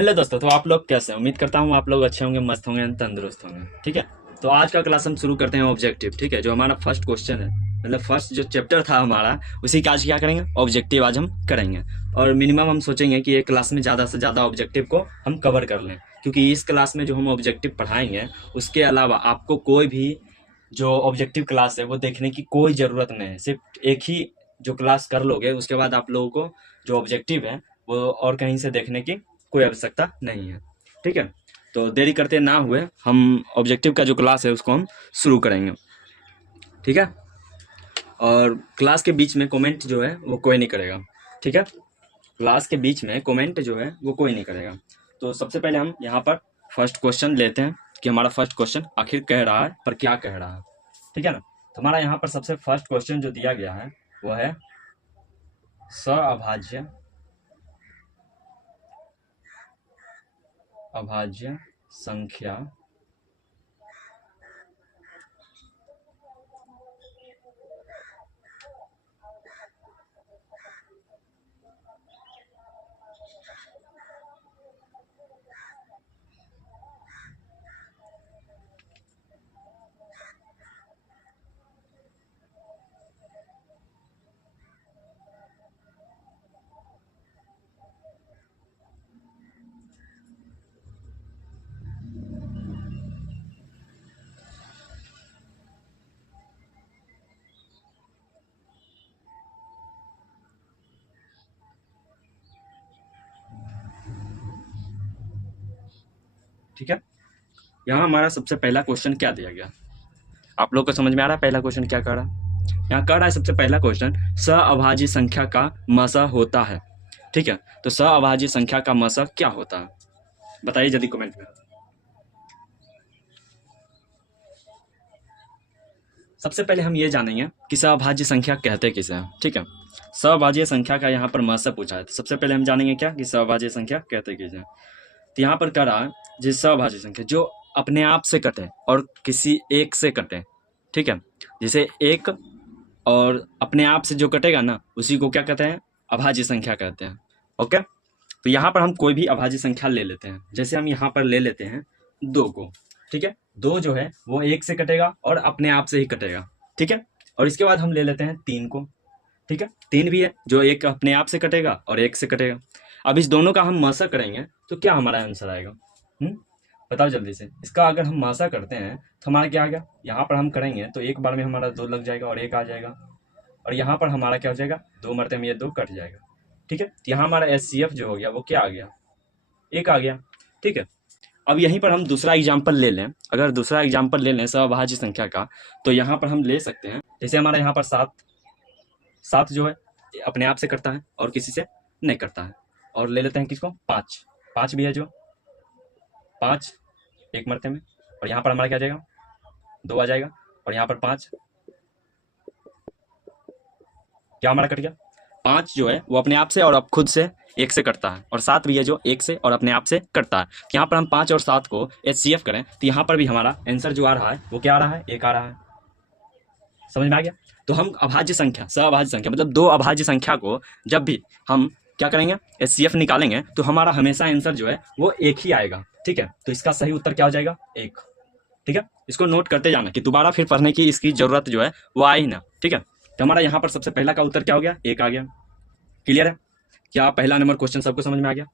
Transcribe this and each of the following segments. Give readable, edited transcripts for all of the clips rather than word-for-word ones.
Hello दोस्तों, तो आप लोग कैसे हैं? उम्मीद करता हूँ आप लोग अच्छे होंगे, मस्त होंगे, तंदुरुस्त होंगे। ठीक है, तो आज का क्लास हम शुरू करते हैं ऑब्जेक्टिव। ठीक है, जो हमारा फर्स्ट क्वेश्चन है, मतलब फर्स्ट जो चैप्टर था हमारा, उसी का आज क्या करेंगे, ऑब्जेक्टिव आज हम करेंगे। और मिनिमम हम सोचेंगे कि एक क्लास में ज़्यादा से ज़्यादा ऑब्जेक्टिव को हम कवर कर लें, क्योंकि इस क्लास में जो हम ऑब्जेक्टिव पढ़ाएंगे उसके अलावा आपको कोई भी जो ऑब्जेक्टिव क्लास है वो देखने की कोई ज़रूरत नहीं है। सिर्फ एक ही जो क्लास कर लोगे उसके बाद आप लोगों को जो ऑब्जेक्टिव है वो और कहीं से देखने की कोई आवश्यकता नहीं है। ठीक है, तो देरी करते ना हुए हम ऑब्जेक्टिव का जो क्लास है उसको हम शुरू करेंगे। ठीक है, और क्लास के बीच में कमेंट जो है वो कोई नहीं करेगा। ठीक है, क्लास के बीच में कमेंट जो है वो कोई नहीं करेगा। तो सबसे पहले हम यहाँ पर फर्स्ट क्वेश्चन लेते हैं कि हमारा फर्स्ट क्वेश्चन आखिर कह रहा है पर क्या कह रहा है। ठीक है ना, तो हमारा यहाँ पर सबसे फर्स्ट क्वेश्चन जो दिया गया है वो है अभाज्य अभाज्य संख्या ठीक है, यहाँ हमारा सबसे पहला क्वेश्चन क्या दिया गया, आप लोग को समझ में आ रहा है पहला क्वेश्चन क्या कर रहा है? यहाँ कर रहा है सबसे पहला क्वेश्चन अभाज्य संख्या का मसा होता है। ठीक है, तो अभाज्य संख्या का मसा क्या होता है, बताइए जल्दी कमेंट में। सबसे पहले हम ये जानेंगे कि अभाज्य संख्या कहते किसे हैं। ठीक है, अभाज्य संख्या का यहाँ पर मसा पूछा है, तो सबसे पहले हम जानेंगे क्या कि अभाज्य संख्या कहते किसे हैं। तो यहाँ पर कह रहा है जिस अभाज्य संख्या जो अपने आप से कटे और किसी एक से कटे। ठीक है, जैसे एक और अपने आप से जो कटेगा ना उसी को क्या कहते हैं, अभाज्य संख्या कहते हैं। ओके, तो यहाँ पर हम कोई भी अभाज्य संख्या ले लेते हैं, जैसे हम यहाँ पर ले लेते हैं 2 को। ठीक है, 2 जो है वो एक से कटेगा और अपने आप से ही कटेगा। ठीक है, और इसके बाद हम ले लेते हैं 3 को। ठीक है, 3 भी है जो एक अपने आप से कटेगा और एक से कटेगा। अब इस दोनों का हम मासा करेंगे तो क्या हमारा आंसर आएगा? बताओ जल्दी से। इसका अगर हम मासा करते हैं तो हमारा क्या आ गया, यहाँ पर हम करेंगे तो एक बार में हमारा 2 लग जाएगा और 1 आ जाएगा, और यहाँ पर हमारा क्या हो जाएगा, 2 मरते में ये 2 कट जाएगा। ठीक है, तो यहाँ हमारा HCF जो हो गया वो क्या आ गया, 1 आ गया। ठीक है, अब यहीं पर हम दूसरा एग्जाम्पल ले लें, अगर दूसरा एग्जाम्पल ले लें अभाज्य संख्या का, तो यहाँ पर हम ले सकते हैं, जैसे हमारा यहाँ पर 7 जो है अपने आप से करता है और किसी से नहीं करता है। और ले लेते हैं किसको, 5 भी है जो 5 एक मरते में, और यहाँ पर हमारा क्या आ जाएगा, 2 आ जाएगा, और यहाँ पर 5 क्या हमारा कट गया। 5 जो है वो अपने आप से और अब खुद से एक से कटता है, और 7 भी है जो एक से और अपने आप से कटता है। तो यहाँ पर हम 5 और 7 को HCF करें तो यहाँ पर भी हमारा आंसर जो आ रहा है वो क्या आ रहा है, 1 आ रहा है। समझ में आ गया? तो हम अभाज्य संख्या अभाज्य संख्या मतलब 2 अभाज्य संख्या को जब भी हम क्या करेंगे, HCF निकालेंगे तो हमारा हमेशा आंसर जो है वो 1 ही आएगा। ठीक है, तो इसका सही उत्तर क्या हो जाएगा, 1। ठीक है, इसको नोट करते जाना कि दोबारा फिर पढ़ने की इसकी जरूरत जो है वो आए ही ना। ठीक है, तो हमारा यहाँ पर सबसे पहला का उत्तर क्या हो गया, 1 आ गया। क्लियर है? क्या पहला नंबर क्वेश्चन सबको समझ में आ गया?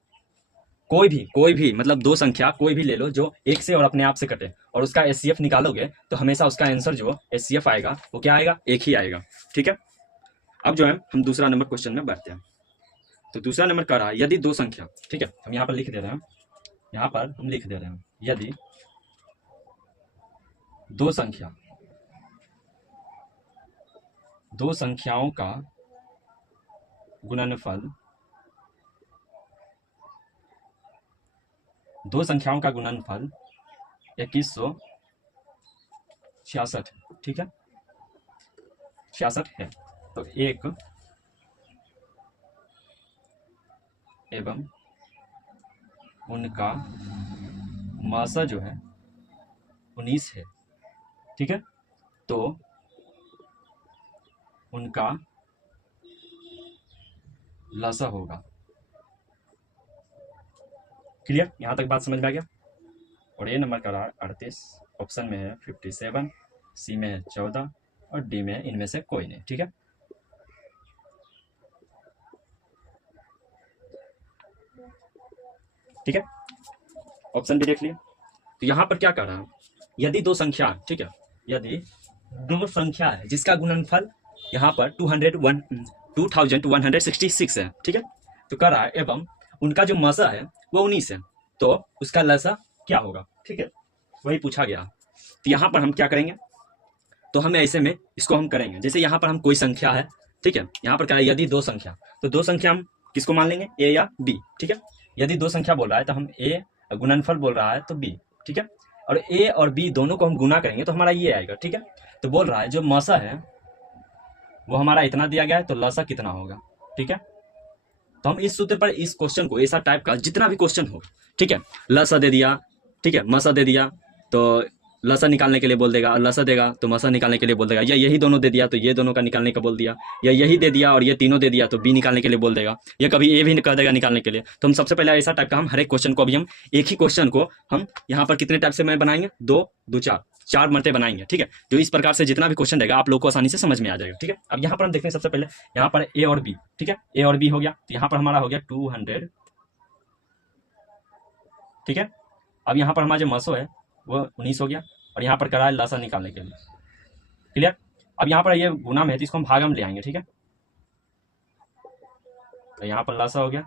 कोई भी मतलब 2 संख्या कोई भी ले लो जो एक से और अपने आप से कटे और उसका HCF निकालोगे तो हमेशा उसका आंसर जो HCF आएगा वो क्या आएगा, 1 ही आएगा। ठीक है, अब जो है हम दूसरा नंबर क्वेश्चन में बढ़ते हैं। तो दूसरा नंबर कह रहा है यदि 2 संख्या, ठीक है हम यहाँ पर लिख दे रहे हैं, यहाँ पर हम लिख दे रहे हैं यदि 2 संख्या 2 संख्याओं का गुणनफल 2 संख्याओं का गुणनफल 2166। ठीक है, 66 है, तो 1 एवं उनका मासा जो है 19 है। ठीक है, तो उनका लसा होगा क्लियर, यहाँ तक बात समझ में आ गया। और ए नंबर का रहा 38, ऑप्शन में है 57, सी में है 14 और डी में है इनमें से कोई नहीं। ठीक है, ठीक है, ऑप्शन भी देख लिया। तो यहाँ पर क्या कर रहा है, यदि दो संख्या, ठीक है, यदि दो संख्या है जिसका गुणनफल यहाँ पर 2166 है, ठीक है, तो कर रहा है एवं उनका जो मसा है वो 19 है, तो उसका लसा क्या होगा। ठीक है, वही पूछा गया। तो यहाँ पर हम क्या करेंगे, तो हम ऐसे में इसको हम करेंगे, जैसे यहाँ पर हम कोई संख्या है, ठीक है, यहाँ पर क्या है, यदि दो संख्या, तो दो संख्या हम किसको मान लेंगे, ए या बी। ठीक है, यदि दो संख्या बोल रहा है तो हम ए, गुणनफल बोल रहा है तो बी। ठीक है, और ए और बी दोनों को हम गुना करेंगे तो हमारा ये आएगा। ठीक है, तो बोल रहा है जो मसा है वो हमारा इतना दिया गया है, तो लसा कितना होगा। ठीक है, तो हम इस सूत्र पर इस क्वेश्चन को, ऐसा टाइप का जितना भी क्वेश्चन हो, ठीक है, लसा दे दिया, ठीक है, मसा दे दिया तो लसा निकालने के लिए बोल देगा, और लसा देगा तो मसा निकालने के लिए बोल देगा, या यही दोनों दे दिया तो ये दोनों का निकालने का बोल दिया, या यही दे दिया और ये तीनों दे दिया तो बी निकालने के लिए बोल देगा, या कभी ए भी कर देगा निकालने के लिए। तो हम सबसे पहले ऐसा टाइप का हम हर एक क्वेश्चन को, अभी हम एक ही क्वेश्चन को हम यहाँ पर कितने टाइप से मैं बनाएंगे, 2 2 4 मरते बनाएंगे। ठीक है, जो इस प्रकार से जितना भी क्वेश्चन रहेगा आप लोग को आसानी से समझ में आ जाएगा। ठीक है, अब यहाँ पर हम देखते हैं सबसे पहले यहाँ पर ए और बी। ठीक है, ए और बी हो गया, तो यहाँ पर हमारा हो गया 200। ठीक है, अब यहाँ पर हमारा जो मसो है वो 19 हो गया, और यहाँ पर करा है लसा निकालने के लिए। क्लियर, अब यहाँ पर ये गुना में है तो इसको हम भागा में ले आएंगे। ठीक है, तो यहाँ पर लसा हो गया।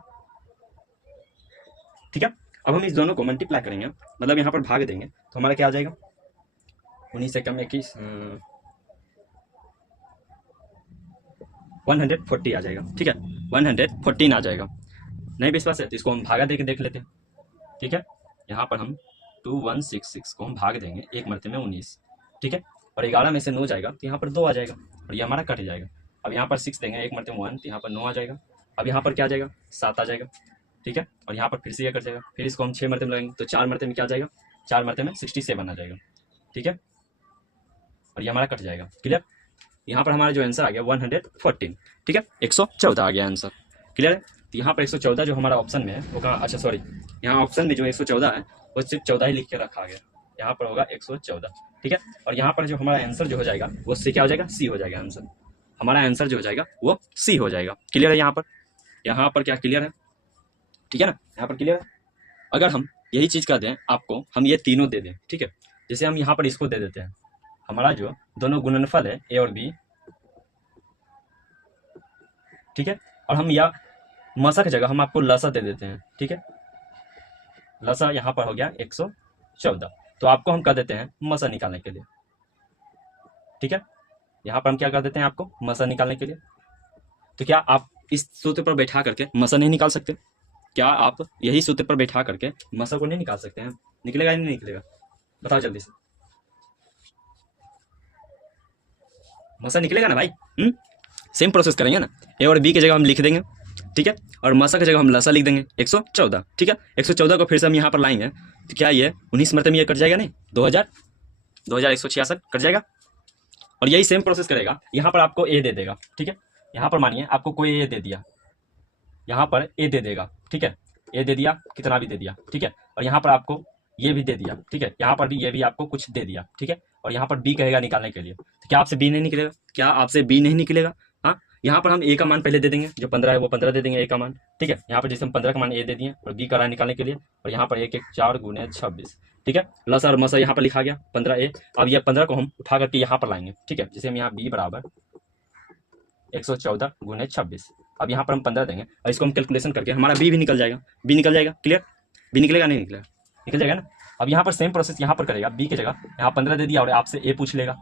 ठीक है, अब हम इस दोनों को मल्टीप्लाई करेंगे, मतलब यहाँ पर भाग देंगे तो हमारा क्या आ जाएगा, 19 से कम 21, 140 आ जाएगा। ठीक है, 114 आ जाएगा। नहीं विश्वास है तो इसको हम भागा दे के देख लेते हैं। ठीक है, यहाँ पर हम 2166 को हम भाग देंगे एक मरते में 19। ठीक है, और 11 में से 9 जाएगा तो यहाँ पर 2 आ जाएगा, और ये हमारा कट जाएगा। अब यहाँ पर 6 देंगे एक मरते में 1, तो यहाँ पर 9 आ जाएगा। अब यहाँ पर क्या आ जाएगा, 7 आ जाएगा। ठीक है, और यहाँ पर फिर से ये कट जाएगा, फिर इसको हम 6 मरते में लगाएंगे तो 4 मरते में क्या आ जाएगा, 4 मरते में 67 आ जाएगा। ठीक है, और ये हमारा कट जाएगा। क्लियर, यहाँ पर हमारा जो आंसर आ गया 114। ठीक है, 114 आ गया आंसर। क्लियर है, तो यहाँ पर 114 जो हमारा ऑप्शन में है वो कहाँ, अच्छा सॉरी, यहाँ ऑप्शन में जो 114 है वो सिर्फ 14 ही लिख के रखा गया, यहाँ पर होगा 114। ठीक है, और यहाँ पर जो हमारा आंसर जो हो जाएगा वो सी क्या हो जाएगा, सी हो जाएगा आंसर। हमारा आंसर जो हो जाएगा वो सी हो जाएगा। क्लियर है, यहाँ पर क्या क्लियर है, ठीक है ना, यहाँ पर क्लियर है। अगर हम यही चीज कर दें आपको, हम ये तीनों दे दें, ठीक है, जैसे हम यहाँ पर इसको दे देते हैं, हमारा जो दोनों गुणनफल है ए और बी, ठीक है, और हम या मसा की जगह हम आपको लसा दे देते हैं। ठीक है, लसा यहाँ पर हो गया 114, तो आपको हम कर देते हैं मसा निकालने के लिए। ठीक है, यहाँ पर हम क्या कर देते हैं आपको मसा निकालने के लिए। तो क्या आप इस सूत्र पर बैठा करके मसा नहीं निकाल सकते, क्या आप यही सूत्र पर बैठा करके मसा को नहीं निकाल सकते हैं, निकलेगा या नहीं निकलेगा, बताओ जल्दी से, मसा निकलेगा ना भाई। सेम प्रोसेस करेंगे ना, ए और बी की जगह हम लिख देंगे, ठीक है, और मसा की जगह हम लसा लिख देंगे 114। ठीक है, 114 को फिर से हम यहाँ पर लाएंगे तो क्या ये 19 मरते में ये कट जाएगा, नहीं 2166 कट जाएगा। और यही सेम प्रोसेस करेगा, यहाँ पर आपको ए दे देगा। ठीक है, यहाँ पर मानिए आपको कोई ए दे दिया, यहाँ पर ए दे देगा। ठीक है, ए दे दिया, कितना भी दे दिया। ठीक है, और यहाँ पर आपको ये भी दे दिया। ठीक है, यहाँ पर भी ये भी आपको कुछ दे दिया। ठीक है, और यहाँ पर बी कहेगा निकालने के लिए, तो क्या आपसे बी नहीं निकलेगा, क्या आपसे बी नहीं निकलेगा। हाँ, यहाँ पर हम ए का मान पहले दे देंगे, जो 15 है वो 15 दे देंगे ए का मान। ठीक है, यहाँ पर जैसे हम 15 का मान ए दे दिए और बी का मान निकालने के लिए, और यहाँ पर 1 1 4 गुने 26। ठीक है, लसा और मसा यहाँ पर लिखा गया 15 ए। अब ये 15 को हम उठा करके यहाँ पर लाएंगे। ठीक है, जैसे हम यहाँ बी बराबर 114 गुने 26, अब यहाँ पर हम 15 देंगे और इसको हम कैलकुलेशन करके हमारा बी भी निकल जाएगा, बी निकल जाएगा। क्लियर, बी निकलेगा नहीं निकलेगा, निकल जाएगा ना। अब यहाँ पर सेम प्रोसेस यहाँ पर करेगा, बी की जगह यहाँ 15 दे दिया और आपसे ए पूछ लेगा।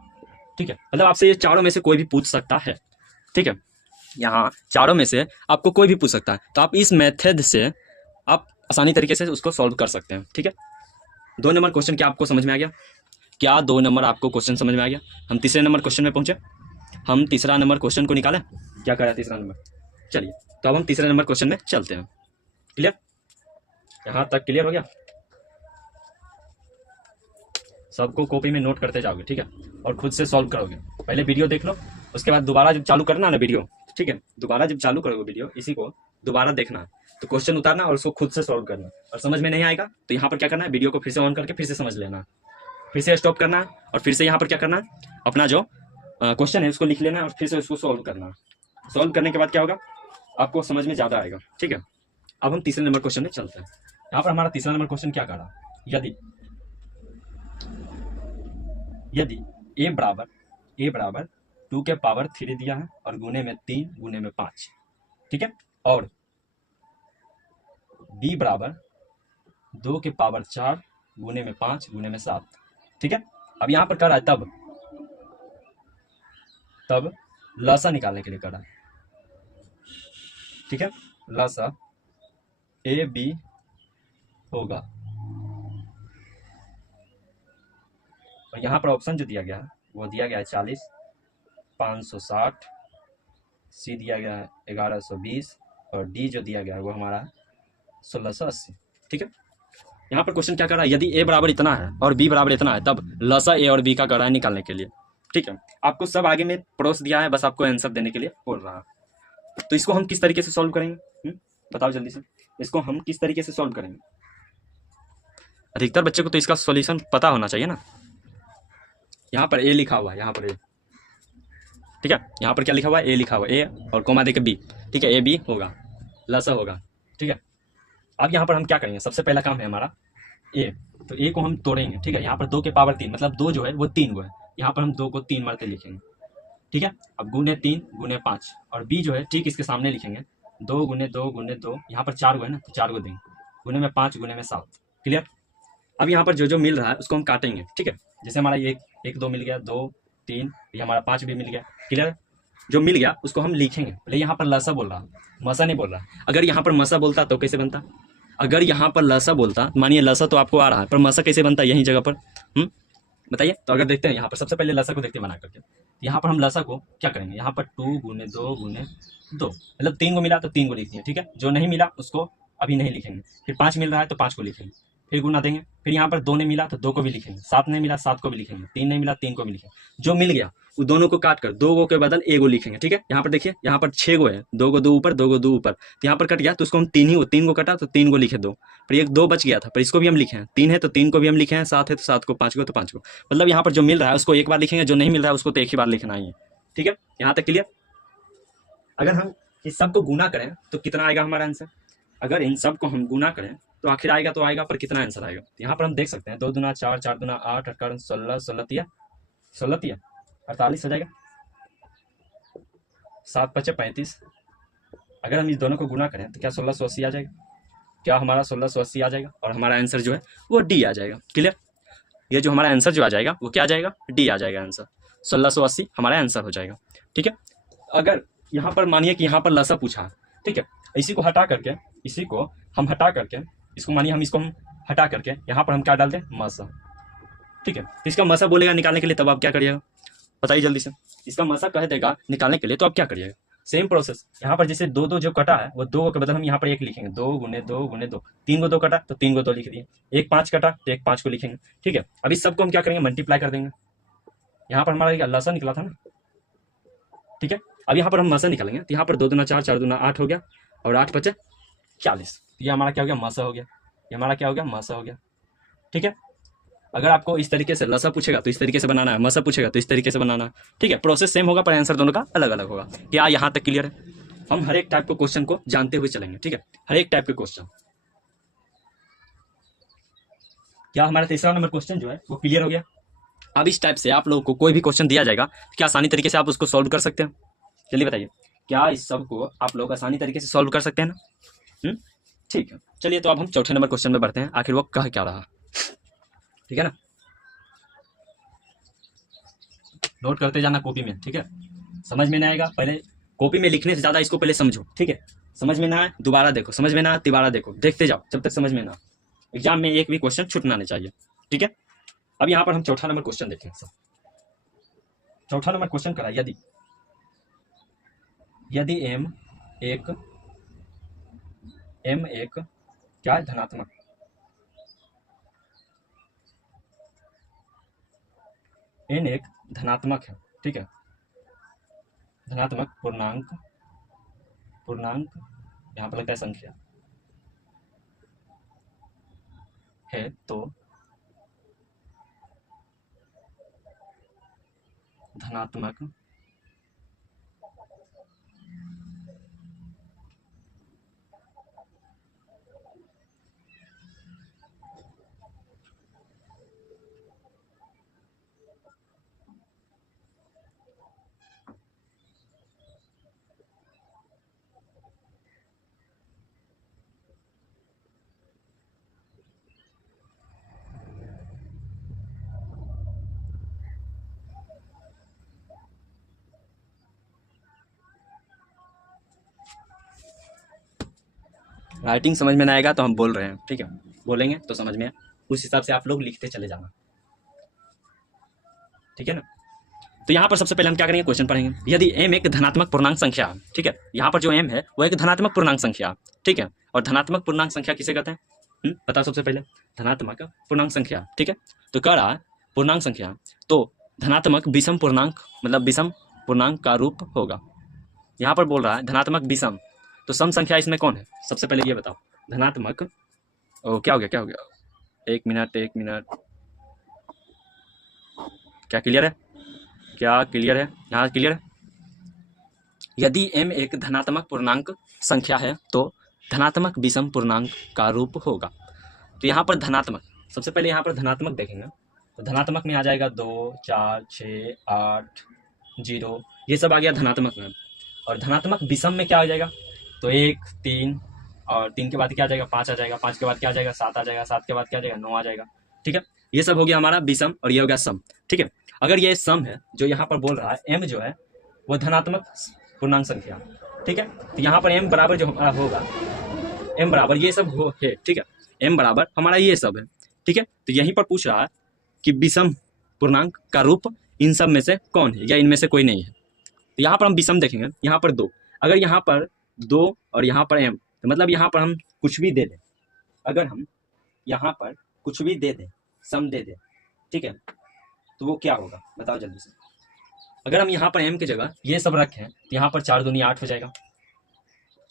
ठीक है, मतलब आपसे ये चारों में से कोई भी पूछ सकता है। ठीक है, यहाँ चारों में से आपको कोई भी पूछ सकता है, तो आप इस मेथड से आप आसानी तरीके से उसको सॉल्व कर सकते हैं। ठीक है, 2 नंबर क्वेश्चन क्या आपको समझ में आ गया, क्या 2 नंबर आपको क्वेश्चन समझ में आ गया। हम तीसरे नंबर क्वेश्चन में पहुंचे, हम तीसरा नंबर क्वेश्चन को निकालें, क्या करा तीसरा नंबर। चलिए, तो अब हम तीसरे नंबर क्वेश्चन में चलते हैं। क्लियर, यहाँ तक क्लियर हो गया, सबको कॉपी में नोट करते जाओगे। ठीक है, और खुद से सॉल्व करोगे। पहले वीडियो देख लो, उसके बाद दोबारा जब चालू करना ना वीडियो, ठीक है, दोबारा जब चालू करोगे वीडियो, इसी को दोबारा देखना, तो क्वेश्चन उतारना और उसको खुद से सॉल्व करना, और समझ में नहीं आएगा तो यहाँ पर क्या करना है, वीडियो को फिर से ऑन करके फिर से समझ लेना, फिर से स्टॉप करना है और फिर से यहाँ पर क्या करना है, अपना जो क्वेश्चन है उसको लिख लेना है और फिर से उसको सॉल्व करना। सॉल्व करने के बाद क्या होगा, आपको समझ में ज़्यादा आएगा। ठीक है, अब हम तीसरे नंबर क्वेश्चन में चलते हैं। यहाँ पर हमारा तीसरा नंबर क्वेश्चन क्या कह रहा है, यदि ए बराबर 2 के पावर 3 दिया है और गुने में 3 गुने में 5, ठीक है, और बी बराबर 2 के पावर 4 गुने में 5 गुने में 7, ठीक है। अब यहाँ पर कर रहा है तब लसा निकालने के लिए कर रहा है, ठीक है, लसा ए बी होगा, और यहाँ पर ऑप्शन जो दिया गया है वो दिया गया है 40, 560, सी दिया गया है 1120 और डी जो दिया गया है वो हमारा 1680, ठीक है। यहाँ पर क्वेश्चन क्या कर रहा है, यदि ए बराबर इतना है और बी बराबर इतना है तब लसा ए और बी का कर रहा है निकालने के लिए, ठीक है। आपको सब आगे में पड़ोस दिया है, बस आपको आंसर देने के लिए बोल रहा है। तो इसको हम किस तरीके से सॉल्व करेंगे, बताओ जल्दी से, इसको हम किस तरीके से सॉल्व करेंगे। अधिकतर बच्चे को तो इसका सॉल्यूशन पता होना चाहिए ना। यहाँ पर ए लिखा हुआ है, यहाँ पर ए, ठीक है, यहाँ पर क्या लिखा हुआ है, ए लिखा हुआ है, ए और कोमा देके बी, ठीक है, ए बी होगा, लसा होगा, ठीक है। अब यहाँ पर हम क्या करेंगे, सबसे पहला काम है हमारा ए, तो ए को हम तोड़ेंगे, ठीक है। यहाँ पर 2 के पावर 3 मतलब 2 जो है वो 3 गो है, यहाँ पर हम 2 को 3 मरते लिखेंगे, ठीक है। अब गुने 3 गुने 5 और बी जो है ठीक इसके सामने लिखेंगे, 2 गुने 2 गुने 2, यहाँ पर 4 गो है ना तो 4 गो देंगे, गुने में 5 गुने में 7, क्लियर। अब यहाँ पर जो मिल रहा है उसको हम काटेंगे, ठीक है। जैसे हमारा ये 1 2 मिल गया, 2 3, ये हमारा 5 भी मिल गया, क्लियर। जो मिल गया उसको हम लिखेंगे, पहले यहाँ पर लसा बोल रहा, मसा नहीं बोल रहा। अगर यहाँ पर मसा बोलता तो कैसे बनता, अगर यहाँ पर लसा बोलता, मानिए लसा तो आपको आ रहा है पर मसा कैसे बनता है यही जगह पर, बताइए। तो अगर देखते हैं यहाँ पर सबसे पहले लसा को देखते हैं बना करके, यहाँ पर हम लसा को क्या करेंगे, यहाँ पर 2 गुने 2 गुने 2 मतलब 3 को मिला तो 3 को लिख दिए, ठीक है। जो नहीं मिला उसको अभी नहीं लिखेंगे, फिर 5 मिल रहा है तो 5 को लिखेंगे, फिर गुना देंगे, फिर यहाँ पर 2 नहीं मिला तो 2 को भी लिखेंगे, 7 नहीं मिला 7 को भी लिखेंगे, 3 नहीं मिला 3 को भी लिखेंगे। जो मिल गया वो दोनों को काट कर 2 गो के बदल ए गो लिखेंगे, ठीक है। यहाँ पर देखिए, यहाँ पर 6 गो है, 2 गो 2 ऊपर 2 गो 2 ऊपर, तो यहाँ पर कट गया तो उसको हम 3 गो कटा तो 3 गो लिखे 2, फिर एक 2 बच गया था पर इसको भी हम लिखे हैं, 3 है तो 3 को भी हम लिखे हैं, 7 है तो 7 को, 5 को तो 5 को, मतलब यहाँ पर जो मिल रहा है उसको एक बार लिखेंगे, जो नहीं मिल रहा है उसको तो एक ही बार लिखना ही है, ठीक है। यहाँ तक क्लियर। अगर हम इस सब को गुना करें तो कितना आएगा हमारा आंसर, अगर इन सब को हम गुना करें तो आखिर आएगा तो आएगा, पर कितना आंसर आएगा यहाँ पर हम देख सकते हैं, 2 दूना 4 4 दूना 8 8 16 16 तिया 48 हो जाएगा, 7 5 35। अगर हम इस दोनों को गुना करें तो क्या 1680 आ जाएगा, क्या हमारा 1680 आ जाएगा, और हमारा आंसर जो है वो डी आ जाएगा, क्लियर। ये जो हमारा आंसर जो आ जाएगा वो क्या आ जाएगा, डी आ जाएगा आंसर, 1680 हमारा आंसर हो जाएगा, ठीक है। अगर यहाँ पर मानिए कि यहाँ पर लसा पूछा, ठीक है, इसी को हटा करके, इसी को हम हटा करके, इसको मानिए हम इसको हम हटा करके यहाँ पर हम क्या डाल दें, मसा, ठीक है। तो इसका मसा बोलेगा निकालने के लिए, तब आप क्या करिएगा बताइए जल्दी से, इसका मसा कह देगा निकालने के लिए तो आप क्या करिएगा, सेम प्रोसेस। यहाँ पर जैसे 2 2 जो कटा है वो 2 के बदल हम यहाँ पर 1 लिखेंगे, 2 गुने 2 गुने 2, 3 को 2 कटा तो 3 को 2 लिख दिए, 1 5 कटा तो 1 5 को लिखेंगे, ठीक है। अब इस सबको हम क्या करेंगे, मल्टीप्लाई कर देंगे, यहाँ पर हमारा लसा निकला था ना, ठीक है। अब यहाँ पर हम मसा निकालेंगे तो यहाँ पर 2 दूना 4 4 दूना 8 हो गया और 8 5 40, ये हमारा क्या हो गया, मसा हो गया, ये हमारा क्या हो गया, मसा हो गया, ठीक है। अगर आपको इस तरीके से लसा पूछेगा तो इस तरीके से बनाना है, मसा पूछेगा तो इस तरीके से बनाना है, ठीक है। प्रोसेस सेम होगा पर आंसर दोनों का अलग अलग होगा। क्या यहाँ तक क्लियर है, हम हर एक टाइप के क्वेश्चन को जानते हुए चलेंगे, ठीक है, हर एक टाइप के क्वेश्चन। क्या हमारा तीसरा नंबर क्वेश्चन जो है वो क्लियर हो गया। अब इस टाइप से आप लोगों को कोई भी क्वेश्चन दिया जाएगा क्या आसानी तरीके से आप उसको सॉल्व कर सकते हैं, जल्दी बताइए, क्या इस सब को आप लोग आसानी तरीके से सॉल्व कर सकते हैं ना, ठीक है। चलिए तो अब हम चौथे नंबर क्वेश्चन में बढ़ते हैं, आखिर वो कह क्या रहा, ठीक है ना, नोट करते जाना कॉपी में, ठीक है। समझ में नहीं आएगा पहले कॉपी में लिखने से ज्यादा इसको पहले समझो, ठीक है। समझ में ना आए दोबारा देखो, समझ में ना आए तिबारा देखो, देखते जाओ जब तक समझ में ना। एग्जाम में एक भी क्वेश्चन छूटना नहीं चाहिए, ठीक है। अब यहाँ पर हम चौथा नंबर क्वेश्चन देखें, चौथा नंबर क्वेश्चन करा, यदि m एक क्या है, धनात्मक, n एक धनात्मक है, ठीक है, धनात्मक पूर्णांक, यहाँ पर लगता है संख्या, है तो धनात्मक राइटिंग समझ में ना आएगा तो हम बोल रहे हैं, ठीक है, बोलेंगे तो समझ में, उस हिसाब से आप लोग लिखते चले जाना, ठीक है ना। तो यहाँ पर सबसे पहले हम क्या करेंगे, क्वेश्चन पढ़ेंगे। यदि m एक धनात्मक पूर्णांक संख्या है, ठीक है, यहाँ पर जो m है वो एक धनात्मक पूर्णांक संख्या, ठीक है, और धनात्मक पूर्णांक संख्या किसे कहते हैं, बताओ सबसे पहले, धनात्मक पूर्णांक संख्या, ठीक है। तो कह रहा है पूर्णांक संख्या तो धनात्मक विषम पूर्णांक, मतलब विषम पूर्णांक का रूप होगा। यहाँ पर बोल रहा है धनात्मक विषम, तो सम संख्या इसमें कौन है, सबसे पहले ये बताओ। धनात्मक, क्या हो गया, एक मिनट, क्या क्लियर है, यहाँ क्लियर है। यदि m एक धनात्मक पूर्णांक संख्या है तो धनात्मक विषम पूर्णांक का रूप होगा। तो यहाँ पर धनात्मक, सबसे पहले यहाँ पर धनात्मक देखेंगे तो धनात्मक में आ जाएगा 2, 4, 6, 8, 0, ये सब आ गया धनात्मक में। और धनात्मक विषम में क्या आ जाएगा, तो 1, 3, और 3 के बाद क्या आ जाएगा, 5 आ जाएगा, 5 के बाद क्या आ जाएगा, 7 आ जाएगा, 7 के बाद क्या आ जाएगा, 9 आ जाएगा, ठीक है। ये सब हो गया हमारा विषम और ये हो गया सम, ठीक है। अगर ये सम है, जो यहाँ पर बोल रहा है m जो है वो धनात्मक पूर्णांक संख्या, ठीक है, तो यहाँ पर m बराबर जो हमारा होगा, m बराबर ये सब हो है, ठीक है, m बराबर हमारा ये सब है, ठीक है। तो यहीं पर पूछ रहा है कि विषम पूर्णांक का रूप इन सब में से कौन है या इनमें से कोई नहीं है। तो यहाँ पर हम विषम देखेंगे, यहाँ पर 2, अगर यहाँ पर 2 और यहाँ पर m, तो मतलब यहाँ पर हम कुछ भी दे दें, अगर हम यहाँ पर कुछ भी दे दें, सम दे दें, ठीक है, तो वो क्या होगा बताओ जल्दी से। अगर हम यहाँ पर m की जगह ये सब रखें तो यहाँ पर 4 दूनी 8 हो जाएगा,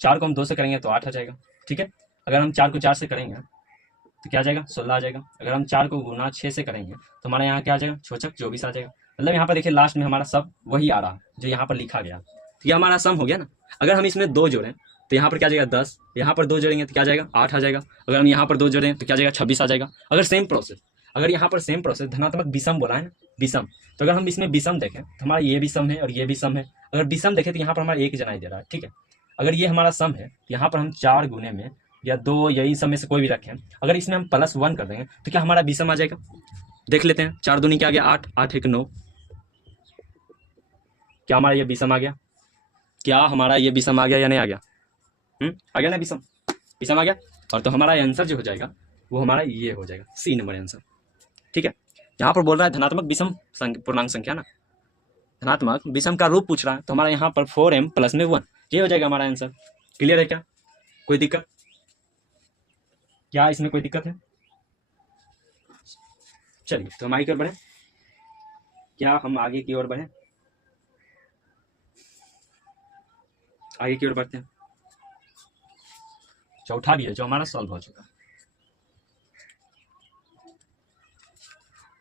4 को हम 2 से करेंगे तो 8 आ जाएगा, ठीक है। अगर हम 4 को 4 से करेंगे तो क्या आ जाएगा, 16 आ जाएगा। अगर हम 4 को गुना 6 से करेंगे तो हमारे यहाँ क्या आ जाएगा, 6 × 24 आ जाएगा। मतलब यहाँ पर देखिए लास्ट में हमारा सब वही आ रहा है जो यहाँ पर लिखा गया, तो ये हमारा सम हो गया ना। अगर हम इसमें 2 जोड़ें तो यहाँ पर क्या आ जाएगा 10, यहाँ पर 2 जोड़ेंगे तो क्या आ जाएगा 8 आ जाएगा। अगर हम यहाँ पर 2 जोड़ें तो क्या आ जाएगा 26 आ जाएगा। अगर सेम प्रोसेस, अगर यहाँ पर सेम प्रोसेस धनात्मक विषम बोला है ना, विषम, तो अगर हम इसमें विषम देखें तो हमारा ये भी सम है और ये भी सम है। अगर विषम देखें तो यहाँ पर हमारा 1 जनाई दे रहा है, ठीक है। अगर ये हमारा सम है, यहाँ पर हम 4 गुने में या 2 या इन सब में से कोई भी रखें, अगर इसमें हम +1 कर देंगे तो क्या हमारा विषम आ जाएगा। देख लेते हैं, 4 दूनी क्या आ गया 8, 8 1 9, क्या हमारा ये विषम आ गया, क्या हमारा ये विषम आ गया या नहीं आ गया, आ गया ना विषम, विषम आ गया। और तो हमारा आंसर जो हो जाएगा वो हमारा ये हो जाएगा, सी नंबर आंसर, ठीक है। यहाँ पर बोल रहा है धनात्मक विषम पूर्णांक संख्या ना, धनात्मक विषम का रूप पूछ रहा है, तो हमारा यहाँ पर 4m + 1, ये हो जाएगा हमारा आंसर। क्लियर है क्या, कोई दिक्कत, क्या इसमें कोई दिक्कत है। चलिए तो हम आगे की ओर बढ़े, क्या हम आगे की ओर बढ़े, आगे की ओर बढ़ते हैं। चौथा भी है जो हमारा सॉल्व हो चुका।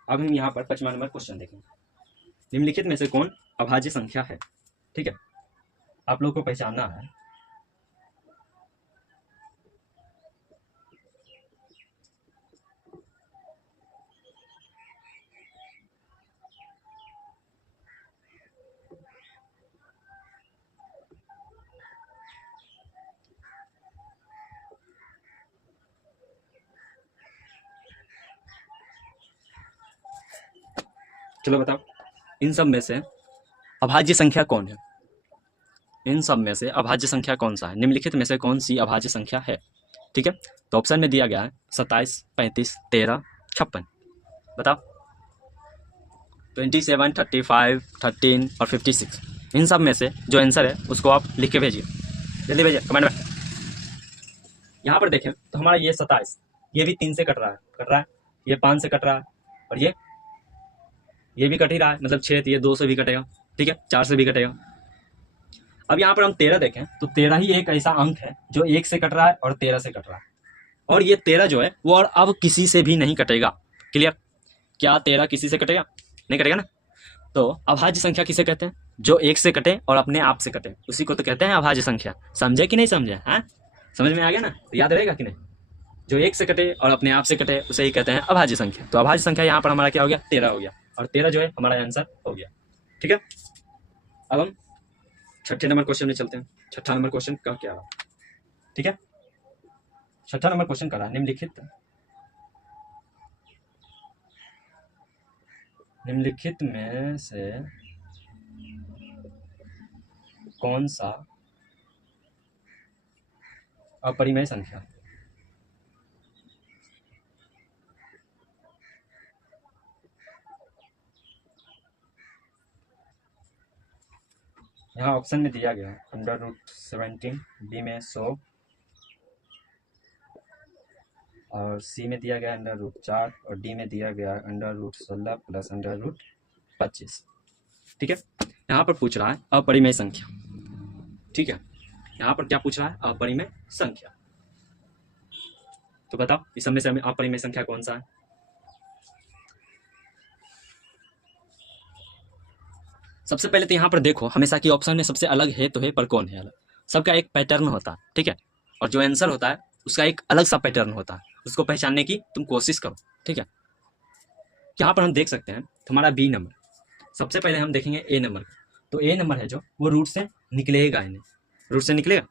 अब हम यहाँ पर 5वां नंबर क्वेश्चन देखेंगे। निम्नलिखित में से कौन अभाज्य संख्या है, ठीक है, आप लोग को पहचानना है। चलो बताओ, इन सब में से अभाज्य संख्या कौन है, इन सब में से अभाज्य संख्या कौन सा है, निम्नलिखित में से कौन सी अभाज्य संख्या है, ठीक है। तो ऑप्शन में दिया गया है 27, 35, 13, 56, बताओ। 27, 35, 13 और 56, इन सब में से जो आंसर है उसको आप लिख के भेजिए, जल्दी भेजिए कमेंट में। यहाँ पर देखें तो हमारा ये 27, ये भी 3 से कट रहा है, ये 5 से कट रहा है, और ये भी कट ही रहा है, मतलब 6, तो ये 2 से भी कटेगा, ठीक है, 4 से भी कटेगा। अब यहाँ पर हम 13 देखें तो 13 ही एक ऐसा अंक है जो 1 से कट रहा है और 13 से कट रहा है, और ये 13 जो है वो और अब किसी से भी नहीं कटेगा। क्लियर? क्या 13 किसी से कटेगा? नहीं कटेगा ना। तो अभाज्य संख्या किसे कहते हैं? जो एक से कटे और अपने आप से कटे, उसी को तो कहते हैं अभाज्य संख्या। समझे कि नहीं समझे? हाँ, समझ में आ गया ना? तो याद रहेगा कि नहीं? जो एक से कटे और अपने आप से कटे उसे ही कहते हैं अभाज्य संख्या। तो अभाज्य संख्या यहाँ पर हमारा क्या हो गया? 13 हो गया, और 13 जो है हमारा आंसर हो गया। ठीक है, अब हम छठे नंबर क्वेश्चन में चलते हैं। छठा नंबर क्वेश्चन का क्या रहा? ठीक है, छठा नंबर क्वेश्चन का रहा निम्नलिखित में से कौन सा अपरिमेय संख्या यहाँ ऑप्शन में दिया गया √17, बी में 100 और सी में दिया गया √4 और डी में दिया गया √16 प्लस √25। ठीक है, यहाँ पर पूछ रहा है अपरिमेय संख्या। ठीक है, यहाँ पर क्या पूछ रहा है? अपरिमेय संख्या। तो बताओ इस समय से हमें अपरिमेय संख्या कौन सा है? सबसे पहले तो यहाँ पर देखो, हमेशा की ऑप्शन में सबसे अलग है तो है, पर कौन है अलग? सबका एक पैटर्न होता है। ठीक है, और जो आंसर होता है उसका एक अलग सा पैटर्न होता है, उसको पहचानने की तुम कोशिश करो। ठीक है, यहाँ पर हम देख सकते हैं हमारा बी नंबर। सबसे पहले हम देखेंगे ए नंबर। तो ए नंबर है जो वो रूट से निकलेगा ही नहीं, रूट से निकलेगा।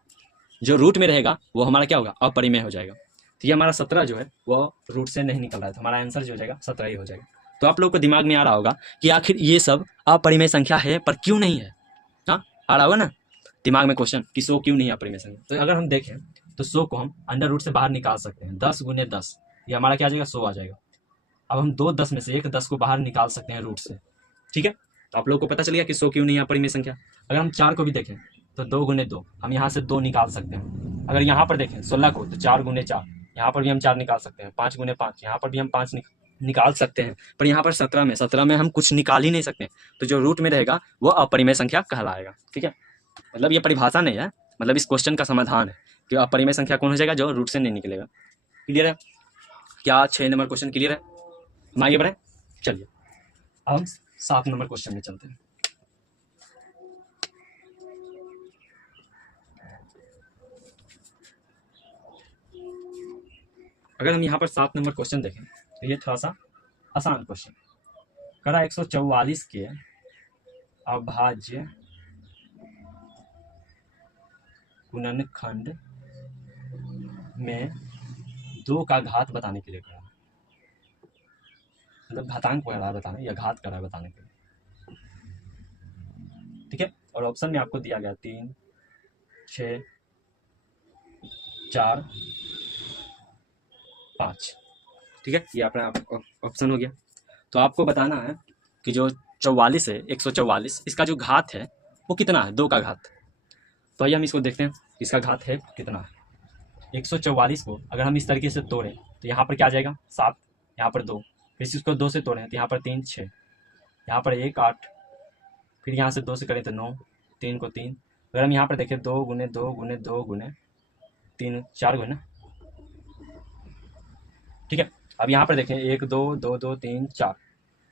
जो रूट में रहेगा वो हमारा क्या होगा? अपरिमेय हो जाएगा। तो ये हमारा 17 जो है वो रूट से नहीं निकल रहा है, तो हमारा आंसर जो हो जाएगा 17 ही हो जाएगा। तो आप लोग को दिमाग में आ रहा होगा कि आखिर ये सब अपरिमेय संख्या है पर क्यों नहीं है? हाँ, आ रहा होगा ना दिमाग में क्वेश्चन कि 100 क्यों नहीं अपरिमेय संख्या? तो अगर हम देखें तो 100 को हम अंडर रूट से बाहर निकाल सकते हैं। 10 × 10 ये हमारा क्या आ जाएगा? 100 आ जाएगा। अब हम 2 10 में से एक 10 को बाहर निकाल सकते हैं रूट से। ठीक है, तो आप लोग को पता चल गया कि 100 क्यों नहीं है अपरिमेय संख्या। अगर हम 4 को भी देखें तो 2 × 2 हम यहाँ से 2 निकाल सकते हैं। अगर यहाँ पर देखें 16 को तो 4 × 4 यहाँ पर भी हम 4 निकाल सकते हैं। 5 × 5 यहाँ पर भी हम 5 निकाल सकते हैं। पर यहाँ पर 17 में हम कुछ निकाल ही नहीं सकते। तो जो रूट में रहेगा वो अपरिमेय संख्या कहलाएगा। ठीक है, मतलब ये परिभाषा नहीं है, मतलब इस क्वेश्चन का समाधान है कि अपरिमेय संख्या कौन हो जाएगा? जो रूट से नहीं निकलेगा। क्लियर है? क्या 6 नंबर क्वेश्चन क्लियर है? हम आगे बढ़े, चलिए अब हम 7 नंबर क्वेश्चन में चलते हैं। अगर हम यहाँ पर 7 नंबर क्वेश्चन देखें तो ये थोड़ा सा आसान क्वेश्चन करा। 144 के अभाज्य गुणनखंड में 2 का घात बताने के लिए करा, मतलब घातांक को करा बताने या घात करा बताने के लिए। ठीक है, और ऑप्शन में आपको दिया गया 3, 6, 4, 5। ठीक है, ये अपना ऑप्शन हो गया। तो आपको बताना है कि जो 44 है 144, इसका जो घात है वो कितना है? 2 का घात। तो आइए हम इसको देखते हैं इसका घात है कितना है। 144 को अगर हम इस तरीके से तोड़ें तो यहाँ पर क्या आ जाएगा? 7, यहाँ पर 2, फिर इसको 2 से तोड़ें तो यहाँ पर 3, 6, यहाँ पर 1, 8, फिर यहाँ से 2 से करें तो 9, 3 को 3। अगर हम यहाँ पर देखें 2 × 2 × 2 × 3, 4 गुना। ठीक है, अब यहाँ पर देखें 1 2 2 2 3 4,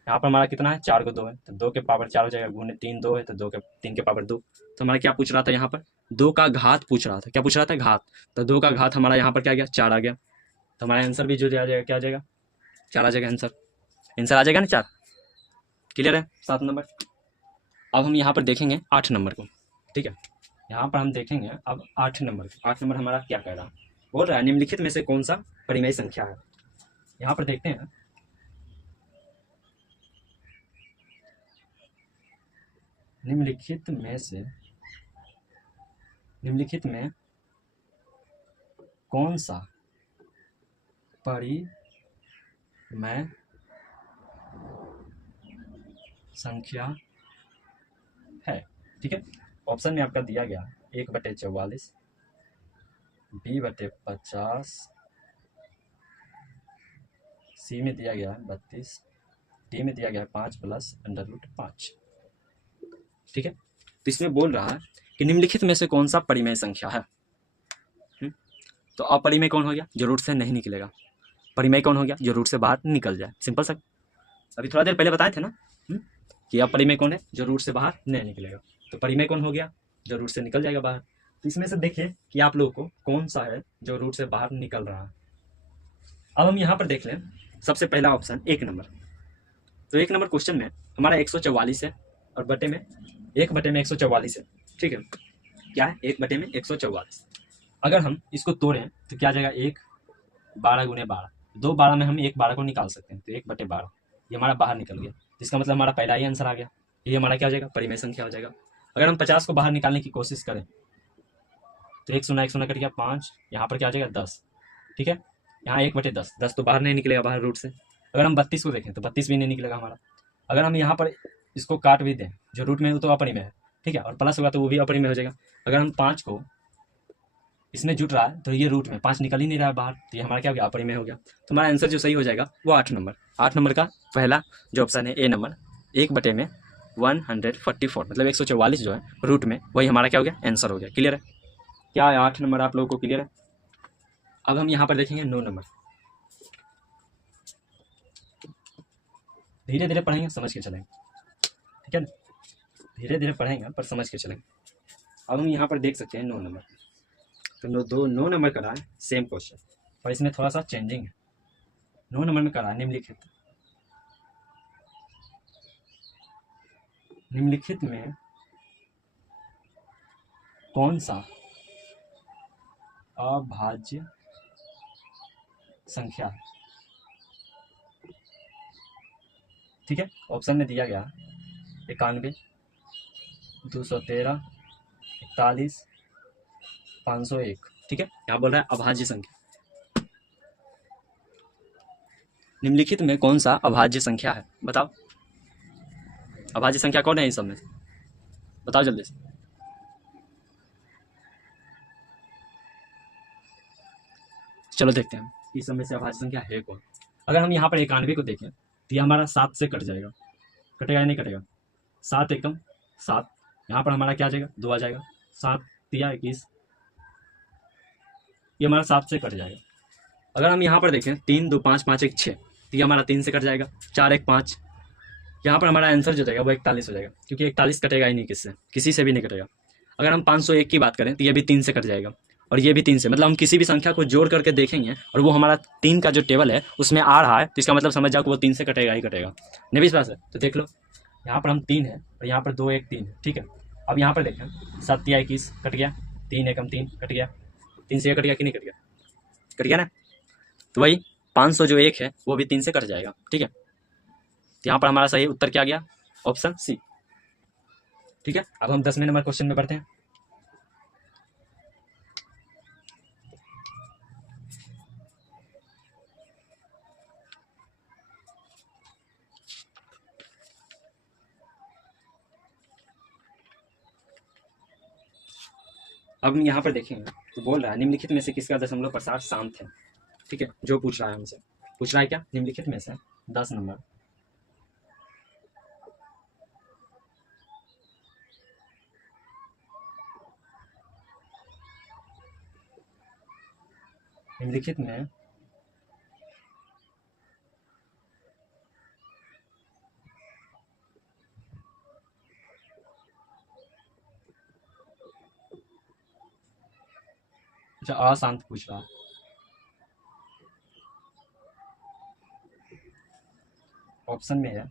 यहाँ पर हमारा कितना है? 4 को 2 है तो 2 के पावर 4 हो जाएगा, गुने 3 2 है तो 3 के पावर 2। तो हमारा क्या पूछ रहा था? यहाँ पर 2 का घात पूछ रहा था। क्या पूछ रहा था? घात। तो 2 का घात हमारा यहाँ पर क्या आ गया? 4 आ गया। तो हमारा आंसर भी जो आ जाएगा क्या आ जाएगा? 4 आ जाएगा। आंसर आ जाएगा ना 4। क्लियर है? 7 नंबर। अब हम यहाँ पर देखेंगे 8 नंबर को। ठीक है, यहाँ पर हम देखेंगे अब 8 नंबर। 8 नंबर हमारा क्या कह रहा है? बोल रहा है निम्नलिखित में से कौन सा परिमेय संख्या है? यहाँ पर देखते हैं निम्नलिखित में कौन सा परिमेय संख्या है। ठीक है, ऑप्शन में आपका दिया गया 1/44, b/50, सी में दिया गया 32, डी में दिया गया 5 + √5। ठीक है, तो इसमें बोल रहा है कि निम्नलिखित में से कौन सा परिमेय संख्या है। तो अपरिमेय कौन हो गया? जो रूट से नहीं निकलेगा। परिमेय कौन हो गया? जो रूट से बाहर निकल जाए। सिंपल सा, अभी थोड़ा देर पहले बताए थे ना कि अपरिमेय कौन है? जो रूट से बाहर नहीं निकलेगा। तो परिमेय कौन हो गया? जो रूट से निकल जाएगा बाहर। तो इसमें से देखिए कि आप लोगों को कौन सा है जो रूट से बाहर निकल रहा है। अब हम यहाँ पर देख लें सबसे पहला ऑप्शन 1 नंबर। तो 1 नंबर क्वेश्चन में हमारा 144 है और बटे में 1/144 है। ठीक है, क्या है? 1/144। अगर हम इसको तोड़ें तो क्या आ जाएगा? 1 12 गुने 12, 2 12 में हम 1 12 को निकाल सकते हैं। तो 1/12 ये हमारा बाहर निकल गया, जिसका मतलब हमारा पहला ही आंसर आ गया। ये हमारा क्या हो जाएगा? परिमेय संख्या हो जाएगा। अगर हम 50 को बाहर निकालने की कोशिश करें तो 1 शून्य कट गया 5, यहाँ पर क्या आ जाएगा? 10। ठीक है, यहाँ 1/10, 10 तो बाहर नहीं निकलेगा बाहर रूट से। अगर हम 32 को देखें तो 32 भी नहीं निकलेगा हमारा। अगर हम यहाँ पर इसको काट भी दें, जो रूट में है वो तो अपरिमेय है, ठीक है, और प्लस होगा तो वो भी अपरिमेय हो जाएगा। अगर हम 5 को इसमें जुट रहा है तो ये रूट में 5 निकल ही नहीं रहा है बाहर, तो ये हमारा क्या हो गया? अपरिमेय हो गया। तो हमारा आंसर जो सही हो जाएगा वो 8 नंबर। 8 नंबर का पहला जो ऑप्शन है ए नंबर, 1/144 मतलब 144 जो है रूट में, वही हमारा क्या हो गया? आंसर हो गया। क्लियर है? क्या है 8 नंबर आप लोगों को क्लियर है? अब हम यहाँ पर देखेंगे 9 नंबर। धीरे धीरे पढ़ेंगे, समझ के चलेंगे, ठीक है ना? धीरे धीरे पढ़ेंगे पर समझ के चलेंगे। अब हम यहाँ पर देख सकते हैं 9 नंबर। तो 9 नंबर का रहा है सेम क्वेश्चन, और इसमें थोड़ा सा चेंजिंग है। 9 नंबर में करा निम्नलिखित में कौन सा अभाज्य संख्या है? ठीक है, ऑप्शन में दिया गया 91, 213, 41, 501। ठीक है, यहाँ बोल रहा है अभाज्य संख्या। निम्नलिखित में कौन सा अभाज्य संख्या है? बताओ, अभाज्य संख्या कौन है इन सब में? बताओ जल्दी से। चलो देखते हैं इस सब में से अभाज्य संख्या है कौन। अगर हम यहाँ पर 91 को देखें तो ये हमारा 7 से कट जाएगा। कटेगा या नहीं कटेगा? 7 एकम 7, यहाँ पर हमारा क्या आ जाएगा? 2 आ जाएगा। 7 तिया 21, ये हमारा 7 से कट जाएगा। अगर हम यहाँ पर देखें 3 2 5 5 1 6, तो ये हमारा 3 से कट जाएगा। 4 1 5, यहाँ पर हमारा आंसर जो जाएगा वो 41 हो जाएगा, क्योंकि 41 कटेगा ही नहीं किससे, किसी से भी नहीं कटेगा। अगर हम 501 की बात करें तो ये भी 3 से कट जाएगा, और ये भी 3 से, मतलब हम किसी भी संख्या को जोड़ करके देखेंगे और वो हमारा 3 का जो टेबल है उसमें आ रहा है, तो इसका मतलब समझ जाओ कि वो 3 से कटेगा ही कटेगा। नहीं विश्वास है तो देख लो, यहाँ पर हम 3 है और यहाँ पर 2 1 3 है। ठीक है, अब यहाँ पर देखें 7 या 21 कट गया, 3 एकम 3 कट गया, 3 से कट गया कि नहीं कट गया? कट गया ना। तो वही 500 जो 1 है वो भी 3 से कट जाएगा। ठीक है, तो यहाँ पर हमारा सही उत्तर क्या गया? Option C. ठीक है, अब हम 10वें नंबर क्वेश्चन में बढ़ते हैं। अब हम यहाँ पर देखेंगे तो बोल रहा है निम्नलिखित में से किसका दशमलव प्रसार शांत है। ठीक है, जो पूछ रहा है हमसे, पूछ रहा है क्या? निम्नलिखित में से 10 नंबर निम्नलिखित में अच्छा अशांत पूछ रहा है। ऑप्शन में है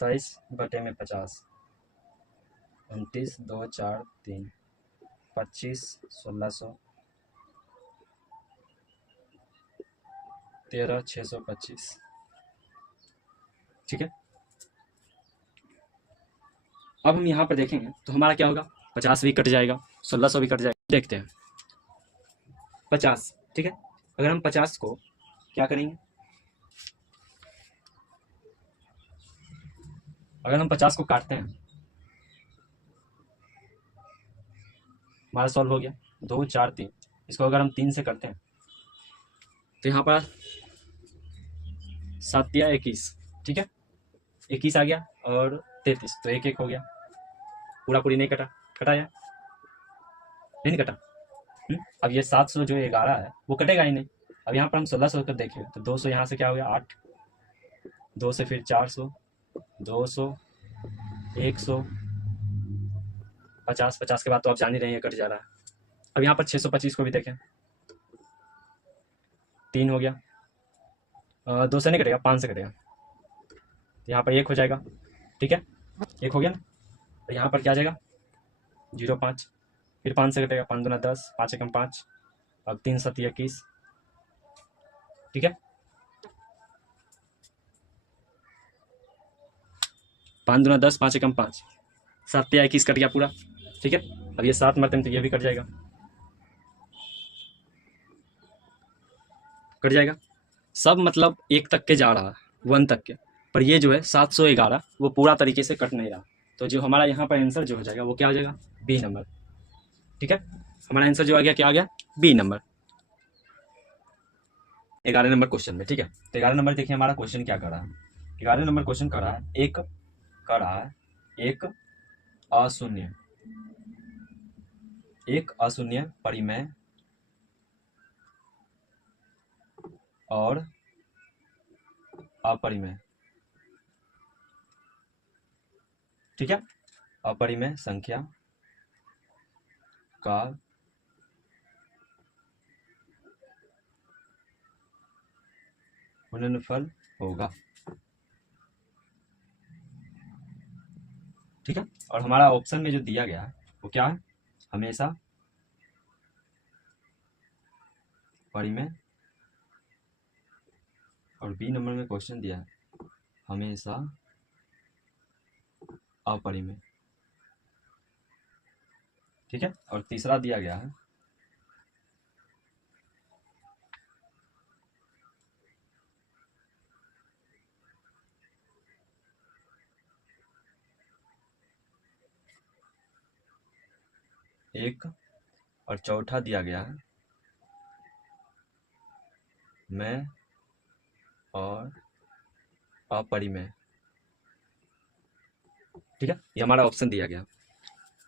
23/50, 29 2 4 3, 25 1600, 13 625। ठीक है, अब हम यहाँ पर देखेंगे तो हमारा क्या होगा? 50 भी कट जाएगा, 1600 भी कट जाएगा। देखते हैं 50। ठीक है, अगर हम 50 को क्या करेंगे? अगर हम 50 को काटते हैं, हमारा सॉल्व हो गया 2 4 3। इसको अगर हम 3 से करते हैं तो यहाँ पर 7 या 21। ठीक है, 21 आ गया और 33, तो 1 1 हो गया। पूरा पूरी नहीं कटा, कटा या नहीं कटा? अब ये 700 जो 11 है वो कटेगा ही नहीं। अब यहाँ पर हम 1600 कर देखें तो 200 यहाँ से क्या हो गया 8, 2 से फिर 400, 200, 100, 50, 50 के बाद तो आप जान ही रहे हैं कट जा रहा है। अब यहाँ पर 625 को भी देखें, 3 हो गया, 2 से नहीं कटेगा, 5 से कटेगा, यहाँ पर 1 हो जाएगा, ठीक है, 1 हो गया ना। तो यहाँ पर क्या आ जाएगा 0,5, फिर 5 से कटेगा, 5 दूना 10, 5 एकम 5, अब 3 7 21, ठीक है, 5 दूना 10, 5 एकम 5, 7 21 कट गया पूरा, ठीक है। अब ये 7 मरते हैं तो ये भी कट जाएगा, कट जाएगा सब, मतलब 1 तक के जा रहा है, 1 तक के, पर ये जो है 711 वो पूरा तरीके से कट नहीं रहा। तो जो हमारा यहाँ पर आंसर जो हो जाएगा वो क्या हो जाएगा बी नंबर, ठीक है। हमारा आंसर जो आ गया क्या आ गया बी नंबर 11 नंबर क्वेश्चन में, ठीक है। तो 11 नंबर देखिए हमारा क्वेश्चन क्या कर रहा है, 11 नंबर क्वेश्चन कर रहा है एक अशून्य, एक अशून्य परिमेय और अपरिमेय, ठीक है, अपरिमेय संख्या का गुणनफल होगा, ठीक है। और हमारा ऑप्शन में जो दिया गया है वो क्या है, हमेशा परिमेय, और बी नंबर में क्वेश्चन दिया है हमेशा अपरिमेय, ठीक है। और तीसरा दिया गया है एक, और चौथा दिया गया है मैं और अपरिमेय, ठीक है। ये हमारा ऑप्शन दिया गया,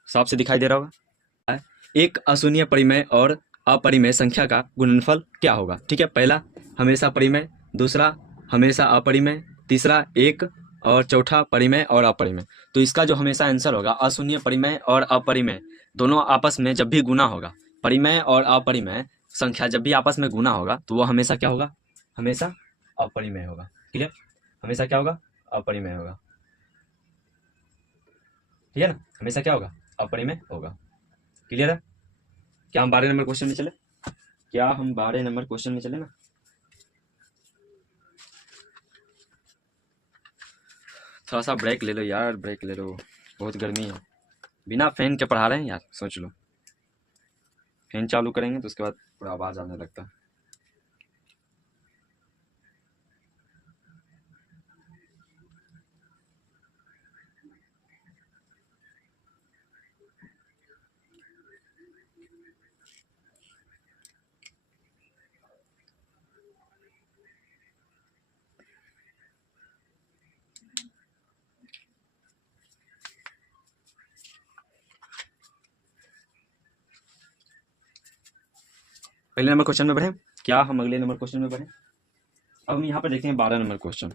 साफ से दिखाई दे रहा होगा। एक अशून्य परिमेय और अपरिमेय संख्या का गुणनफल क्या होगा, ठीक है। पहला हमेशा परिमेय, दूसरा हमेशा अपरिमेय, तीसरा एक, और चौथा परिमेय और अपरिमेय। तो इसका जो हमेशा आंसर होगा अशून्य परिमेय और अपरिमेय दोनों आपस में जब भी गुना होगा, परिमेय और अपरिमेय संख्या जब भी आपस में गुना होगा तो वो हमेशा क्या होगा, हमेशा अपरिमेय होगा, क्लियर, हमेशा क्या होगा अपरिमेय होगा, ठीक है ना, हमेशा क्या होगा अपरिमेय होगा, क्लियर है। क्या हम 12 नंबर क्वेश्चन में चले, क्या हम 12 नंबर क्वेश्चन में चले ना। थोड़ा सा ब्रेक ले लो यार, ब्रेक ले लो, बहुत गर्मी है, बिना फैन के पढ़ा रहे हैं यार, सोच लो, फैन चालू करेंगे तो उसके बाद पूरा आवाज़ आने लगता है। पहले नंबर क्वेश्चन में बढ़े, क्या हम अगले नंबर क्वेश्चन में बढ़े। अब हम यहाँ पर देखते हैं 12 नंबर क्वेश्चन।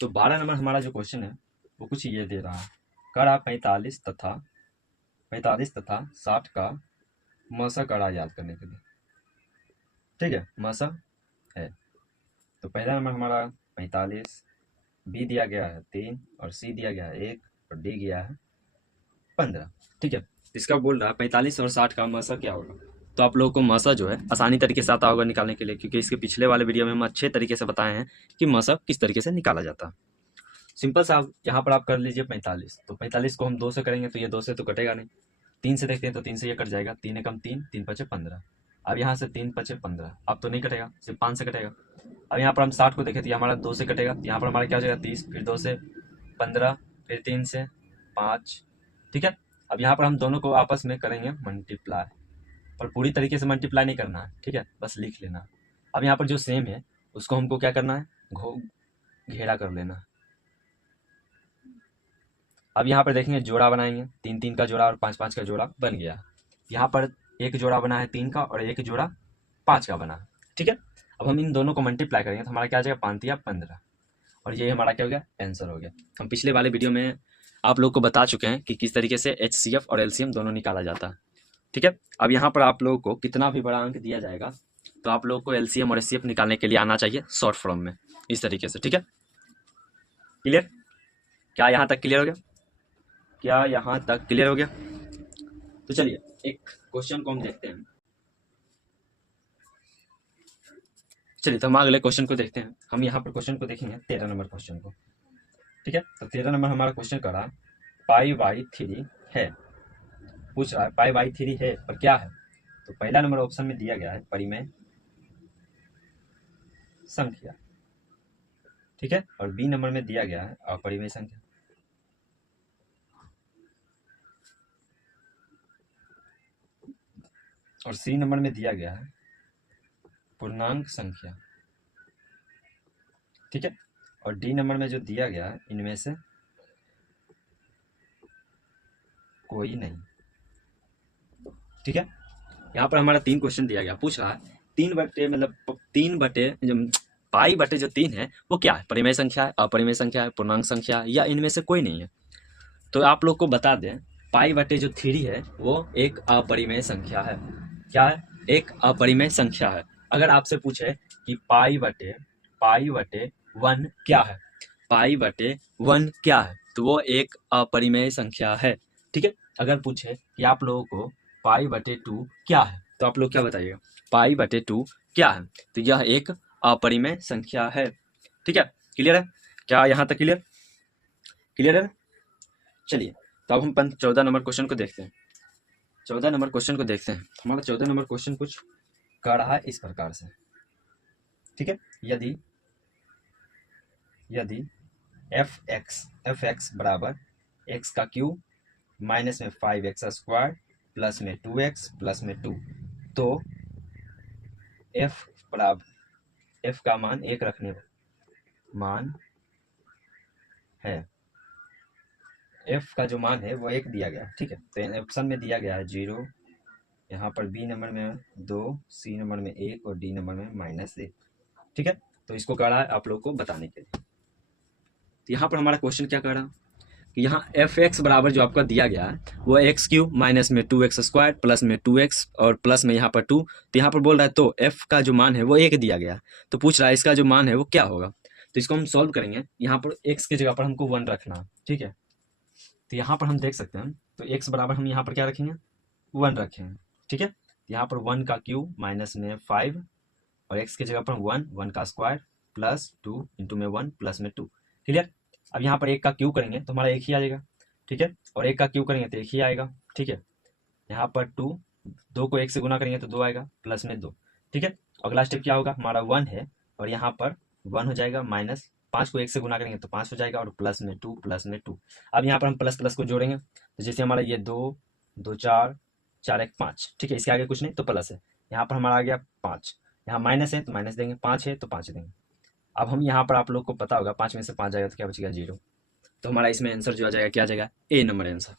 तो 12 नंबर हमारा जो क्वेश्चन है वो कुछ ये दे रहा है, कड़ा 45 तथा 60 का मसा कड़ा याद करने के लिए, ठीक है, मसा है। तो पहला नंबर हमारा 45, बी दिया गया है 3, और सी दिया गया है 1, और डी गया है 15, ठीक है। इसका बोल रहा है 45 और 60 का मसा क्या होगा। तो आप लोगों को मसा जो है आसानी तरीके से आता होगा निकालने के लिए, क्योंकि इसके पिछले वाले वीडियो में हम अच्छे तरीके से बताए हैं कि मसा किस तरीके से निकाला जाता है। सिंपल सा यहाँ पर आप कर लीजिए 45, तो 45 को हम 2 से करेंगे तो ये 2 से तो कटेगा नहीं, 3 से देखते हैं तो 3 से ये कट जाएगा, 3 एकम 3, 3 पचे 15। अब यहाँ से 3 पचे 15, अब तो नहीं कटेगा, सिर्फ 5 से कटेगा। अब यहाँ पर हम 60 को देखें तो हमारा 2 से कटेगा, यहाँ पर हमारा क्या हो जाएगा 30, फिर 2 से 15, फिर 3 से 5, ठीक है। अब यहाँ पर हम दोनों को आपस में करेंगे मल्टीप्लाई, पर पूरी तरीके से मल्टीप्लाई नहीं करना है, ठीक है, बस लिख लेना। अब यहाँ पर जो सेम है उसको हमको क्या करना है, घेरा कर लेना। अब यहाँ पर देखेंगे जोड़ा बनाएंगे, 3 3 का जोड़ा और 5 5 का जोड़ा बन गया। यहाँ पर एक जोड़ा बना है 3 का और एक जोड़ा 5 का बना है, ठीक है। अब हम इन दोनों को मल्टीप्लाई करेंगे तो हमारा क्या आ जाएगा, 5 या 15, और ये हमारा क्या हो गया, आंसर हो गया। हम पिछले वाले वीडियो में आप लोग को बता चुके हैं कि किस तरीके से HCF और LCM दोनों निकाला जाता है, ठीक है। अब यहाँ पर आप लोगों को कितना भी बड़ा अंक दिया जाएगा तो आप लोग को LCM और HCF निकालने के लिए आना चाहिए शॉर्ट फॉर्म में, इस तरीके से, ठीक है। क्लियर? क्या यहाँ तक क्लियर हो गया? क्या यहाँ तक क्लियर हो गया? तो चलिए एक क्वेश्चन को हम देखते हैं। चलिए तो हम अगले क्वेश्चन को देखते हैं। हम यहाँ पर क्वेश्चन को देखेंगे 13 नंबर क्वेश्चन को, ठीक है। तो 13 नंबर हमारा क्वेश्चन कर रहा है π/3 है, पूछ रहा है π/3 है पर क्या है। तो पहला नंबर ऑप्शन में दिया गया है परिमेय संख्या, ठीक है, और बी नंबर में दिया गया है अपरिमेय संख्या, और सी नंबर में दिया गया है पूर्णांक संख्या, ठीक है, और डी नंबर में जो दिया गया है इनमें से कोई नहीं, ठीक है। यहाँ पर हमारा 3 क्वेश्चन दिया गया, पूछ रहा है 3 बटे मतलब 3 बटे पाई बटे जो 3 है वो क्या है, परिमेय संख्या है, अपरिमेय संख्या है, पूर्णांक संख्या है, या इनमें से कोई नहीं है। तो आप लोग को बता दें पाई बटे जो 3 है वो एक अपरिमेय संख्या है। क्या है? एक अपरिमेय संख्या है। अगर आपसे पूछे कि पाई बटे 1 क्या है, पाई बटे 1 क्या है, तो वो एक अपरिमेय संख्या है, ठीक है। अगर पूछे कि आप लोगों को पाई बटे 2 क्या है, तो आप लोग क्या बताइएगा, पाई बटे 2 क्या है, तो यह एक अपरिमेय संख्या है, ठीक है। क्लियर है? क्या यहाँ तक क्लियर? क्लियर है? चलिए तो अब हम 14 नंबर क्वेश्चन को देखते हैं। 14 नंबर क्वेश्चन को देखते हैं। हमारा 14 नंबर क्वेश्चन कुछ कर रहा है इस प्रकार से, ठीक है। यदि एफ एक्स बराबर एक्स का क्यूब माइनस में 5x स्क्वायर प्लस में 2x प्लस में 2, तो एफ बराबर एफ का मान एक रखने मान है, एफ का जो मान है वो एक दिया गया, ठीक है। तो ऑप्शन में दिया गया है 0, यहाँ पर बी नंबर में 2, सी नंबर में 1 और डी नंबर में -1, ठीक है। तो इसको कह रहा है आप लोग को बताने के लिए। तो यहाँ पर हमारा क्वेश्चन क्या कर रहा है कि यहाँ एफ एक्स बराबर जो आपका दिया गया है वो एक्स क्यूब माइनस में 2x स्क्वायर प्लस में 2x और प्लस में यहाँ पर 2, तो यहाँ पर बोल रहा है तो एफ का जो मान है वो एक दिया गया, तो पूछ रहा है इसका जो मान है वो क्या होगा। तो इसको हम सॉल्व करेंगे। यहाँ पर एक्स की जगह पर हमको 1 रखना है, ठीक है। तो यहाँ पर हम देख सकते हैं, तो एक्स बराबर हम यहाँ पर क्या रखेंगे, 1 रखेंगे, ठीक है। यहाँ पर 1 का क्यूब माइनस में 5 और एक्स की जगह पर 1 का स्क्वायर प्लस 2 इंटू में 1 प्लस में 2, क्लियर। अब यहाँ पर 1 का क्यूब करेंगे तो हमारा 1 ही आ जाएगा, ठीक है, और 1 का क्यूब करेंगे तो 1 ही आएगा, ठीक है। यहाँ पर 2 को 1 से गुना करेंगे तो 2 आएगा प्लस में 2, ठीक है। अगला स्टेप क्या होगा, हमारा 1 है और यहाँ पर 1 हो जाएगा माइनस 5 को 1 से गुना करेंगे तो 5 हो जाएगा और प्लस में 2 प्लस में 2। अब यहाँ पर हम प्लस प्लस को जोड़ेंगे तो जैसे हमारा ये 2 2 4 4 1 5, ठीक है, इसके आगे कुछ नहीं तो प्लस है। यहाँ पर हमारा आ गया 5, यहाँ माइनस है तो माइनस देंगे, 5 है तो 5 देंगे। अब हम यहाँ पर आप लोग को पता होगा 5 में से 5 जाएगा तो क्या बचेगा 0, तो हमारा इसमें आंसर जो आ जाएगा क्या आ जाएगा, ए नंबर आंसर।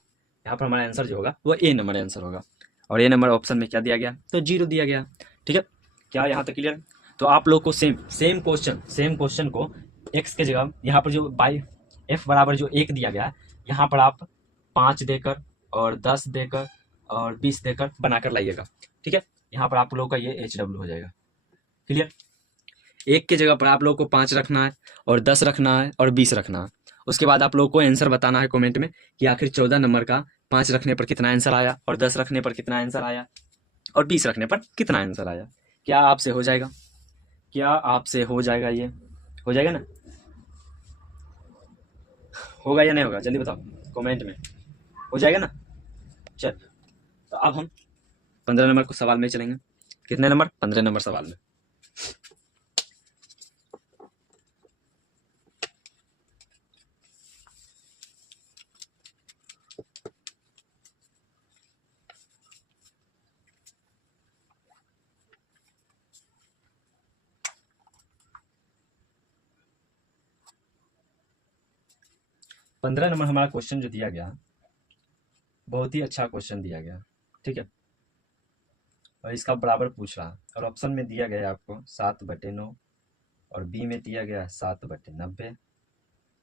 यहाँ पर हमारा आंसर जो होगा वो ए नंबर आंसर होगा, और ए नंबर ऑप्शन में क्या दिया गया, तो 0 दिया गया, ठीक है। क्या यहाँ तक क्लियर? तो आप लोग को सेम क्वेश्चन को एक्स के जगह यहाँ पर जो बाई एफ बराबर जो 1 दिया गया है यहाँ पर आप 5 देकर और 10 देकर और 20 देकर बनाकर लाइएगा, ठीक है। यहाँ पर आप लोगों का ये HW हो जाएगा, क्लियर। 1 की जगह पर आप लोगों को 5 रखना है और 10 रखना है और 20 रखना है। उसके बाद आप लोगों को आंसर बताना है कमेंट में कि आखिर 14 नंबर का 5 रखने पर कितना आंसर आया और 10 रखने पर कितना आंसर आया और 20 रखने पर कितना आंसर आया। क्या आपसे हो जाएगा? क्या आपसे हो जाएगा? ये हो जाएगा ना? होगा या नहीं होगा जल्दी बताओ कमेंट में, हो जाएगा ना? चल तो अब हम 15 नंबर को सवाल में चलेंगे। कितने नंबर? 15 नंबर सवाल में। पंद्रह नंबर हमारा क्वेश्चन जो दिया गया बहुत ही अच्छा क्वेश्चन दिया गया, ठीक है। और इसका बराबर पूछ रहा है, और ऑप्शन में दिया गया है आपको 7/9, और बी में दिया गया है 7/90,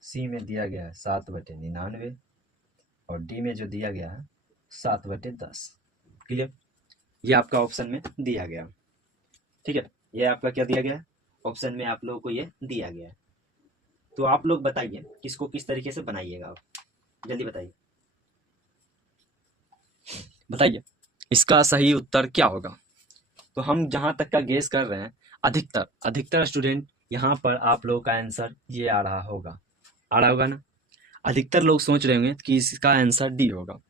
सी में दिया गया है 7/99, और डी में जो दिया गया है 7/10। क्लियर, ये आपका ऑप्शन में दिया गया। ठीक है, ये आपका क्या दिया गया है, ऑप्शन में आप लोगों को ये दिया गया है। तो आप लोग बताइए किसको किस तरीके से बनाइएगा, आप जल्दी बताइए, बताइए इसका सही उत्तर क्या होगा। तो हम जहां तक का गेस कर रहे हैं, अधिकतर स्टूडेंट यहाँ पर आप लोगों का आंसर ये आ रहा होगा ना। अधिकतर लोग सोच रहे होंगे कि इसका आंसर डी होगा,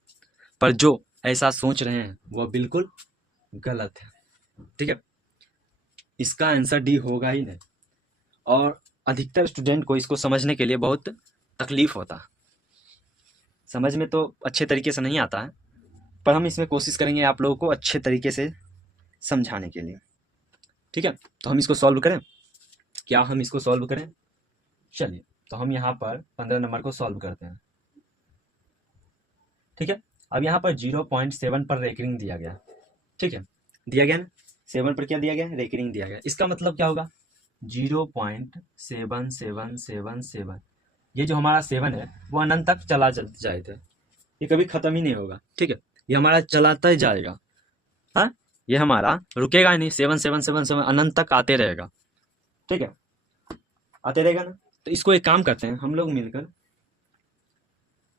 पर जो ऐसा सोच रहे हैं वह बिल्कुल गलत है। ठीक है, इसका आंसर डी होगा ही नहीं, और अधिकतर स्टूडेंट को इसको समझने के लिए बहुत तकलीफ होता है, समझ में तो अच्छे तरीके से नहीं आता है, पर हम इसमें कोशिश करेंगे आप लोगों को अच्छे तरीके से समझाने के लिए। ठीक है, तो हम इसको सॉल्व करें, क्या हम इसको सॉल्व करें? चलिए, तो हम यहाँ पर 15 नंबर को सॉल्व करते हैं। ठीक है, अब यहाँ पर 0.7 पर रेकरिंग दिया गया। ठीक है, दिया गया ना, 7 पर क्या दिया गया, रेकरिंग दिया गया। इसका मतलब क्या होगा, 0.7777, ये जो हमारा 7 है वो अनंत तक चला जाएगा, ये कभी खत्म ही नहीं होगा। ठीक है, ये हमारा चलाता ही जाएगा, हाँ, ये हमारा रुकेगा ही नहीं, 7777 अनंत तक आते रहेगा। ठीक है, आते रहेगा ना। तो इसको एक काम करते हैं हम लोग मिलकर,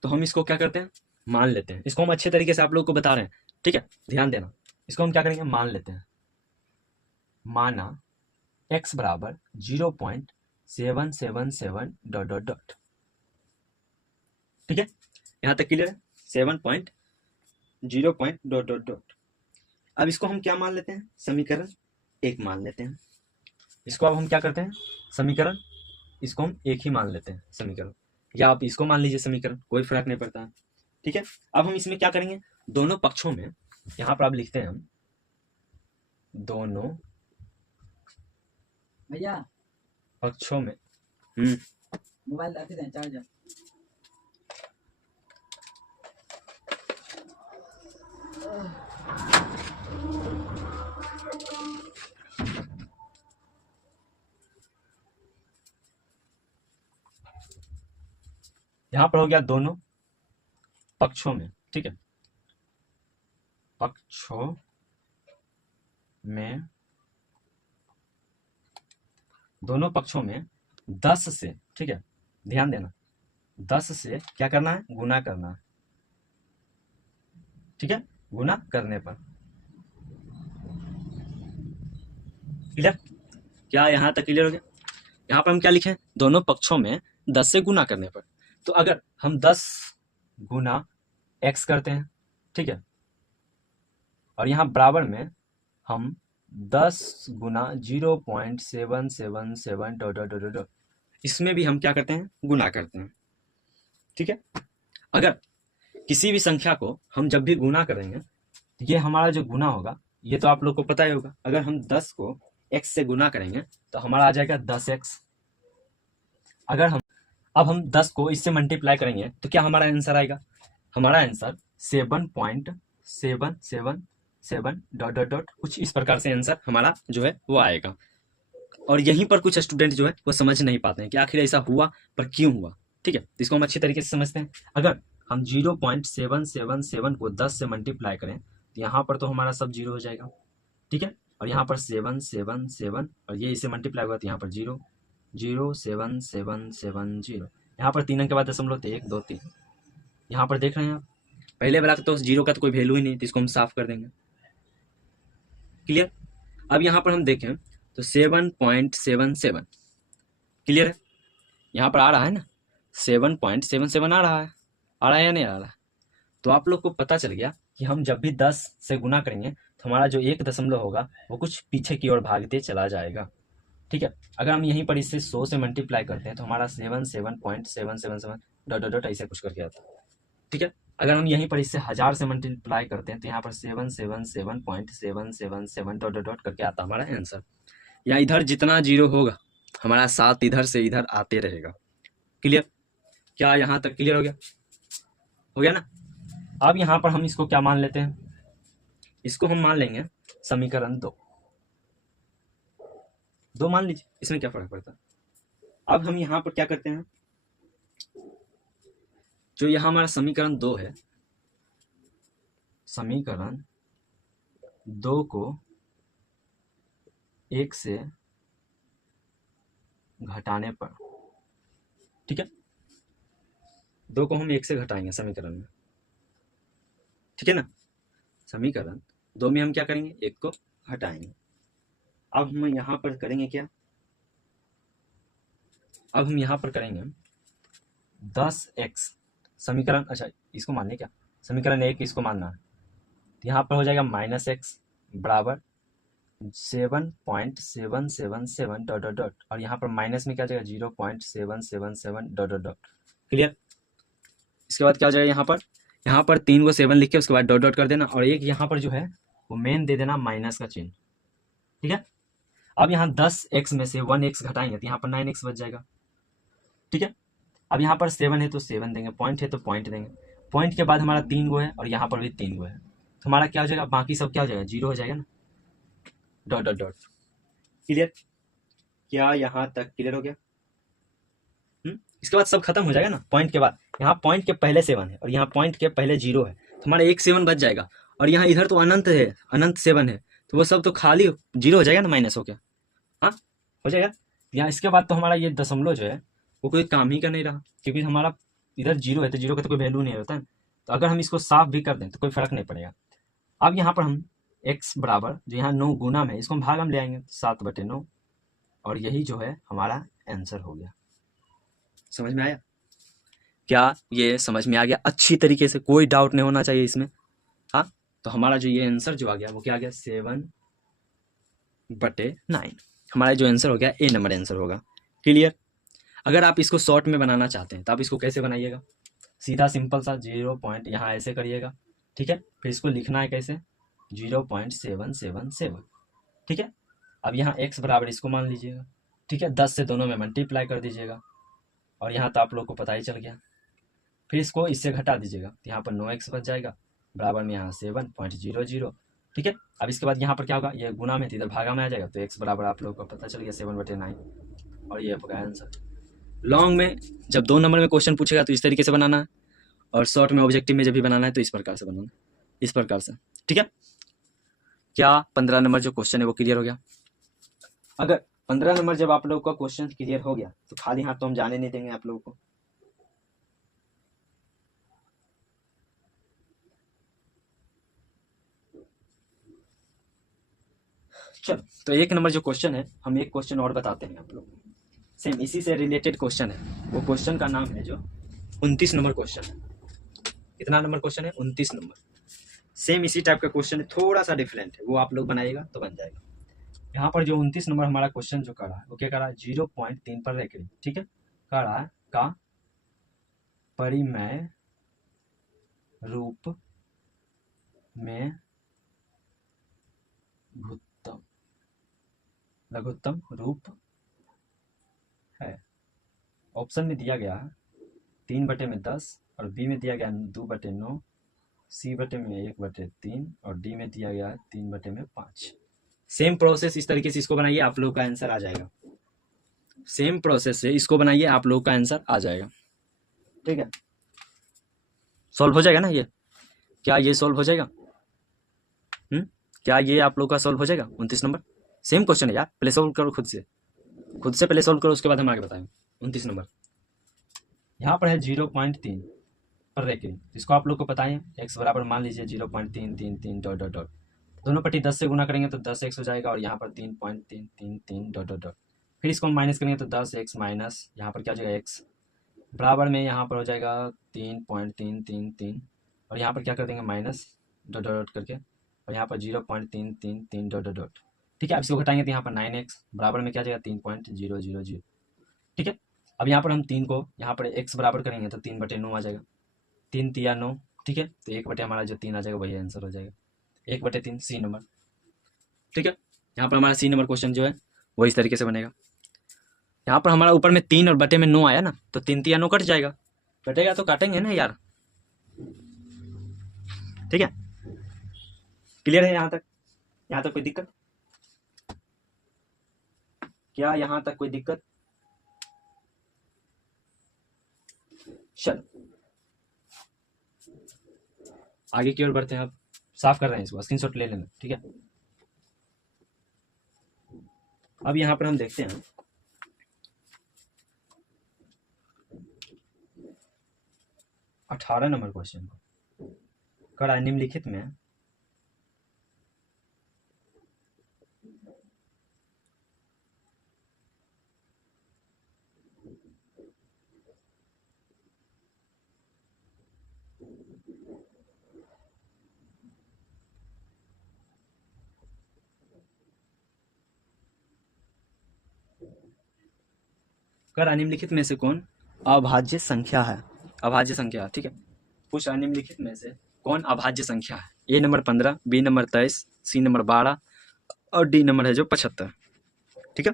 तो हम इसको क्या करते हैं, मान लेते हैं। इसको हम अच्छे तरीके से आप लोग को बता रहे हैं, ठीक है, ध्यान देना। इसको हम क्या करेंगे, मान लेते हैं। माना x बराबर 0.777 डॉट डॉट डॉट। ठीक है, यहां तक क्लियर है, 7.0 डॉट डॉट डॉट। अब इसको हम क्या मान लेते हैं, समीकरण 1 मान लेते हैं। इसको अब हम क्या करते हैं, समीकरण, इसको हम 1 ही मान लेते हैं समीकरण, या आप इसको मान लीजिए समीकरण, कोई फर्क नहीं पड़ता है। ठीक है, अब हम इसमें क्या करेंगे, दोनों पक्षों में, यहां पर आप लिखते हैं हम दोनों भैया पक्षों में, मोबाइल रख दें चार्जर। यहां पर हो गया दोनों पक्षों में। ठीक है, पक्षों में, दोनों पक्षों में 10 से, ठीक है, ध्यान देना, 10 से क्या करना है, गुना करना है। ठीक है, गुना करने पर, क्लियर, क्या यहां तक क्लियर हो गया। यहां पर हम क्या लिखें, दोनों पक्षों में 10 से गुना करने पर। तो अगर हम 10 गुना x करते हैं, ठीक है, और यहां बराबर में हम 10 गुना 0.777 डॉट डॉट डॉट डॉट, इसमें भी हम क्या करते हैं, गुना करते हैं। ठीक है, अगर किसी भी संख्या को हम जब भी गुना करेंगे, ये हमारा जो गुना होगा, ये तो आप लोग को पता ही होगा, अगर हम 10 को x से गुना करेंगे तो हमारा आ जाएगा 10x। अगर हम 10 को इससे मल्टीप्लाई करेंगे तो क्या हमारा आंसर आएगा, हमारा आंसर 7.777 डॉट डॉट डॉट, कुछ इस प्रकार से आंसर हमारा जो है वो आएगा। और यहीं पर कुछ स्टूडेंट जो है वो समझ नहीं पाते हैं कि आखिर ऐसा हुआ, पर क्यों हुआ। ठीक है, तो इसको हम अच्छी तरीके से समझते हैं। अगर हम 0.777 को 10 से मल्टीप्लाई करें तो यहाँ पर तो हमारा सब 0 हो जाएगा। ठीक है, और यहाँ पर 777, और ये इसे मल्टीप्लाई हुआ तो यहाँ पर 0 0 7 7 7 0, यहाँ पर 3 अंक के बाद दशमलव तो 1 2 3। यहाँ पर देख रहे हैं आप, पहले वाला तो 0 का तो कोई वैल्यू ही नहीं, तो इसको हम साफ कर देंगे। क्लियर, अब यहाँ पर हम देखें तो 7.77, क्लियर है, यहाँ पर आ रहा है ना 7.77 आ रहा है या नहीं आ रहा है। तो आप लोग को पता चल गया कि हम जब भी 10 से गुना करेंगे तो हमारा जो 1 दशमलव होगा वो कुछ पीछे की ओर भागते चला जाएगा। ठीक है, अगर हम यहीं पर इससे 100 से मल्टीप्लाई करते हैं तो हमारा 7.777 डॉट डॉट डॉट ऐसे कुछ करके आता है। ठीक है, अगर हम यहीं पर इससे 1000 से मल्टीप्लाई करते हैं तो यहाँ पर 777.777 डॉट डॉट डॉट करके आता हमारा आंसर। या इधर जितना 0 होगा हमारा 7 इधर से इधर आते रहेगा। क्लियर, क्या यहाँ तक क्लियर हो गया ना। अब यहाँ पर हम इसको क्या मान लेते हैं, इसको हम मान लेंगे समीकरण 2 मान लीजिए, इसमें क्या फर्क पड़ता है। अब हम यहाँ पर क्या करते हैं, जो यहाँ हमारा समीकरण 2 है, समीकरण 2 को 1 से घटाने पर, ठीक है, 2 को हम 1 से घटाएंगे समीकरण में, ठीक है ना। समीकरण 2 में हम क्या करेंगे, 1 को हटाएंगे। अब हम यहाँ पर करेंगे क्या, अब हम यहाँ पर करेंगे 10x समीकरण, अच्छा इसको मानने क्या, समीकरण 1 इसको मानना है, तो यहाँ पर हो जाएगा -x बराबर 7.777 डॉट डॉट डॉट, और यहाँ पर माइनस में क्या जाएगा 0.777 डॉट डॉट डॉट। क्लियर। इसके बाद क्या हो जाएगा, यहाँ पर 3 को 7 लिख के उसके बाद डॉट डॉट कर देना, और एक यहाँ पर जो है वो मेन दे देना माइनस का चिन्ह, ठीक है। अब यहाँ 10x में से 1x घटाएंगे तो यहाँ पर 9x बच जाएगा, ठीक है। अब यहाँ पर 7 है तो 7 देंगे, पॉइंट है तो पॉइंट देंगे, पॉइंट के बाद हमारा 3 गो है और यहाँ पर भी 3 गो है, तो हमारा क्या हो जाएगा, बाकी सब क्या हो जाएगा, 0 हो जाएगा ना, डॉट डॉट डॉट। क्लियर। क्या यहाँ तक क्लियर हो गया। इसके बाद सब खत्म हो जाएगा ना, पॉइंट के बाद यहाँ पॉइंट के पहले 7 है और यहाँ पॉइंट के पहले 0 है, तो हमारा एक 7 बच जाएगा, और यहाँ इधर तो अनंत है, अनंत 7 है, तो वो सब तो खाली 0 हो जाएगा ना, माइनस हो गया, हाँ हो जाएगा। यहाँ इसके बाद तो हमारा ये दशमलव जो है वो कोई काम ही का नहीं रहा, क्योंकि हमारा इधर 0 है तो 0 का तो कोई वैल्यू नहीं होता है, तो अगर हम इसको साफ भी कर दें तो कोई फर्क नहीं पड़ेगा। अब यहाँ पर हम x बराबर जो यहाँ 9 गुना में, इसको हम भाग में ले आएंगे 7/9, और यही जो है हमारा आंसर हो गया। समझ में आया क्या, ये समझ में आ गया अच्छी तरीके से, कोई डाउट नहीं होना चाहिए इसमें, हाँ। तो हमारा जो ये आंसर जो आ गया वो क्या आ गया, 7/9, हमारा जो आंसर हो गया ए नंबर आंसर होगा। क्लियर। अगर आप इसको शॉर्ट में बनाना चाहते हैं तो आप इसको कैसे बनाइएगा, सीधा सिंपल सा 0 पॉइंट यहाँ ऐसे करिएगा, ठीक है, फिर इसको लिखना है कैसे 0.777, ठीक है। अब यहाँ x बराबर इसको मान लीजिएगा, ठीक है, 10 से दोनों में मल्टीप्लाई कर दीजिएगा, और यहाँ तो आप लोग को पता ही चल गया, फिर इसको इससे घटा दीजिएगा, तो यहाँ पर 9x बच जाएगा, बराबर में यहाँ 7.00, ठीक है। अब इसके बाद यहाँ पर क्या होगा, ये गुना में थी इधर भागा में आ जाएगा, तो x बराबर आप लोग को पता चल गया 7/9, और ये होगा आंसर। लॉन्ग में जब 2 नंबर में क्वेश्चन पूछेगा तो इस तरीके से बनाना है, और शॉर्ट में ऑब्जेक्टिव में जब भी बनाना है तो इस प्रकार से बनाना, इस प्रकार से, ठीक है। क्या 15 नंबर जो क्वेश्चन है वो क्लियर हो गया। अगर 15 नंबर जब आप लोग का क्वेश्चन क्लियर हो गया तो खाली हाथ तो हम जाने नहीं देंगे आप लोगों को। चलो, तो 1 नंबर जो क्वेश्चन है, हम एक क्वेश्चन और बताते हैं आप लोग को, सेम इसी से रिलेटेड क्वेश्चन है, वो क्वेश्चन का नाम है जो 29 नंबर क्वेश्चन है। कितना नंबर क्वेश्चन है, 29 नंबर। सेम इसी टाइप का क्वेश्चन है, थोड़ा सा डिफरेंट है, वो आप लोग बनाइएगा तो बन जाएगा। यहाँ पर जो 29 नंबर हमारा क्वेश्चन जो कर रहा है वो क्या कर रहा है, 0.3 पर रैखिक, ठीक है, कर रहा है का परिमेय रूप में लघुत्तम रूप है। ऑप्शन में दिया गया है 3/10, और बी में दिया गया 2/9, सी बटे में 1/3, और डी में दिया गया है 3/5। सेम प्रोसेस इस तरीके से इसको बनाइए, आप लोग का आंसर आ जाएगा। सेम प्रोसेस से इसको बनाइए, आप लोग का आंसर आ जाएगा, ठीक है। सॉल्व हो जाएगा ना ये, क्या ये सॉल्व हो जाएगा, क्या ये आप लोग का सॉल्व हो जाएगा। 29 नंबर सेम क्वेश्चन है यार, पहले सॉल्व करो खुद से पहले सॉल्व करो, उसके बाद हम आगे बताएंगे। 29 नंबर यहाँ पर है 0.3 पर रैखिक, इसको आप लोग को पता है, x बराबर मान लीजिए 0.333 डॉट डॉट डॉट, दोनों पट्टी 10 से गुना करेंगे तो 10x हो जाएगा, और यहाँ पर 3.333 डॉट डॉट डॉट, फिर इसको हम माइनस करेंगे तो 10x माइनस यहाँ पर क्या हो जाएगा x, बराबर में यहाँ पर हो जाएगा 3.333, और यहाँ पर क्या कर देंगे माइनस डॉट डॉट करके, और यहाँ पर 0.333 डॉट डॉट डॉट, ठीक है। अब इसको घटाएंगे तो यहाँ पर 9x बराबर में क्या आ जाएगा 3.000, ठीक है। अब यहाँ पर हम 3 को यहाँ पर x बराबर करेंगे तो 3/9 आ जाएगा, 3 तिया 9, ठीक है, तो 1 बटे हमारा जो 3 आ जाएगा वही आंसर हो जाएगा, 1/3 सी नंबर, ठीक है। यहाँ पर हमारा सी नंबर क्वेश्चन जो है वो इस तरीके से बनेगा। यहाँ पर हमारा ऊपर में 3 और बटे में 9 आया ना, तो 3 तिया 9 कट जाएगा, कटेगा तो काटेंगे ना यार, ठीक है। क्लियर है यहाँ तक, यहाँ तक कोई दिक्कत? क्या यहाँ तक कोई दिक्कत? चलो आगे की ओर बढ़ते हैं। अब साफ कर रहे हैं इसको, स्क्रीनशॉट ले लेना, ठीक है। अब यहाँ पर हम देखते हैं 18 नंबर क्वेश्चन को। कड़ा निम्नलिखित में निम्नलिखित में से कौन अभाज्य संख्या है? अभाज्य संख्या, ठीक है। कुछ निम्नलिखित में से कौन अभाज्य संख्या है? A number 15, B number 23, C number 12 और डी नंबर है जो 75, ठीक है।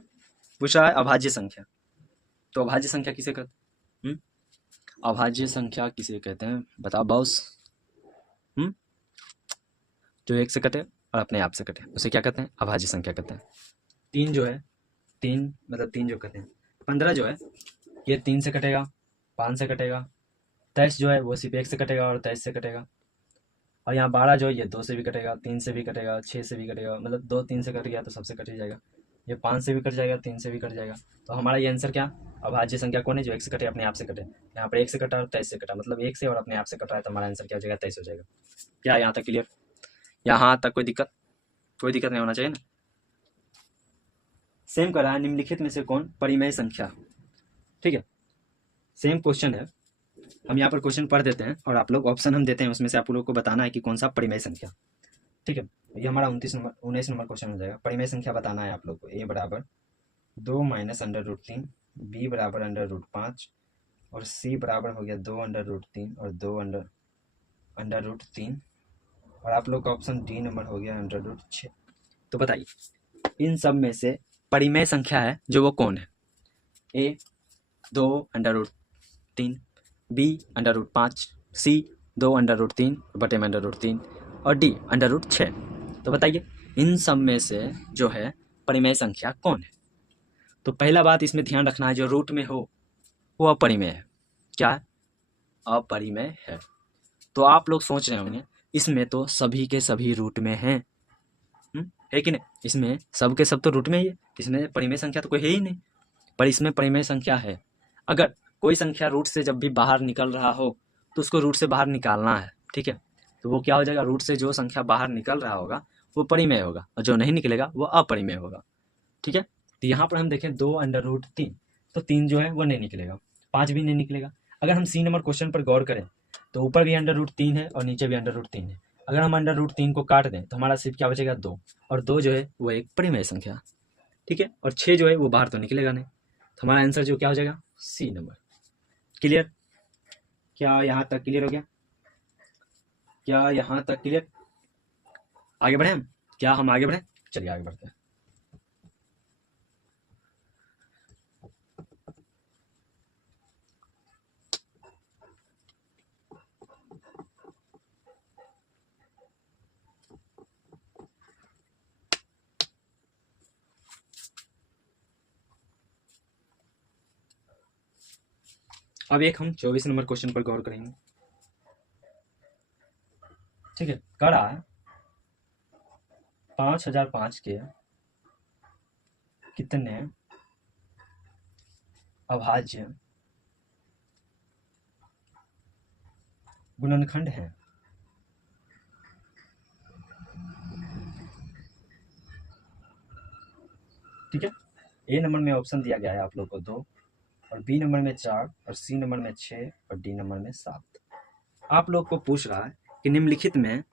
पूछा है अभाज्य संख्या। तो अभाज्य संख्या किसे कहते हैं? अभाज्य संख्या किसे कहते हैं बताओ बॉस? जो एक से कटे और अपने आप से कटे उसे क्या कहते हैं? अभाज्य संख्या कहते हैं। 3 जो है, 3 मतलब 3 जो कहते हैं, 15 जो है ये 3 से कटेगा, 5 से कटेगा, 23 जो है वो सिर्फ 1 से कटेगा और 23 से कटेगा, और यहाँ 12 जो है ये 2 से भी कटेगा, 3 से भी कटेगा, 6 से भी कटेगा, मतलब 2 3 से कट गया तो सबसे कट ही जाएगा। ये 5 से भी कट जाएगा, 3 से भी कट जाएगा। तो हमारा ये आंसर क्या? अभाज्य संख्या कौन है? जो 1 से कटे अपने आप से कटे। यहाँ पर 1 से कटा और 23 से कटा, मतलब 1 से और अपने आप से कट रहा है, तो हमारा आंसर क्या हो जाएगा? 23 हो जाएगा। क्या यहाँ तक क्लियर? यहाँ तक कोई दिक्कत? कोई दिक्कत नहीं होना चाहिए ना। सेम करा है निम्नलिखित में से कौन परिमेय संख्या, ठीक है। सेम क्वेश्चन है, हम यहाँ पर क्वेश्चन पढ़ देते हैं और आप लोग ऑप्शन हम देते हैं, उसमें से आप लोगों को बताना है कि कौन सा परिमेय संख्या, ठीक है। ये हमारा 19 नंबर क्वेश्चन हो जाएगा। परिमेय संख्या बताना है आप लोग को। ए बराबर 2 माइनस √3, बी बराबर √5 और सी बराबर हो गया 2 √3 और 2 √3 और आप लोग का ऑप्शन डी नंबर हो गया √6। तो बताइए इन सब में से परिमेय संख्या है जो वो कौन है? ए 2 √3, बी √5, सी 2 √3 बटे में √3 और डी √6। तो बताइए इन सब में से जो है परिमेय संख्या कौन है? तो पहला बात इसमें ध्यान रखना है, जो रूट में हो वो अपरिमेय है। क्या है? अपरिमेय है। तो आप लोग सोच रहे होंगे इसमें तो सभी के सभी रूट में हैं, है कि नहीं? इसमें सब के सब तो रूट में ही है, इसमें परिमेय संख्या तो कोई है ही नहीं। पर इसमें परिमेय संख्या है। अगर कोई संख्या रूट से जब भी बाहर निकल रहा हो तो उसको रूट से बाहर निकालना है, ठीक है। तो वो क्या हो जाएगा? रूट से जो संख्या बाहर निकल रहा होगा वो परिमेय होगा और जो नहीं निकलेगा वो अपरिमेय होगा, ठीक है। तो यहाँ पर हम देखें 2 √3, तो 3 जो है वो नहीं निकलेगा, 5 भी नहीं निकलेगा। अगर हम सी नंबर क्वेश्चन पर गौर करें तो ऊपर भी √3 है और नीचे भी √3 है। अगर हम √3 को काट दें तो हमारा सिर्फ क्या बचेगा? 2, और 2 जो है वो एक परिमेय संख्या, ठीक है। और 6 जो है वो बाहर तो निकलेगा नहीं, तो हमारा आंसर जो क्या हो जाएगा? C number. क्लियर? क्या यहाँ तक क्लियर हो गया? क्या यहाँ तक क्लियर? आगे बढ़े हम? क्या हम आगे बढ़े? चलिए आगे बढ़ते हैं। अब एक हम 24 नंबर क्वेश्चन पर गौर करेंगे, ठीक है। कड़ा 5005 के कितने अभाज्य गुणनखंड हैं? ठीक है। ए नंबर में ऑप्शन दिया गया है आप लोग को 2 और बी नंबर में 4 और सी नंबर में 6 और डी नंबर में 7। आप लोग को पूछ रहा है कि निम्नलिखित में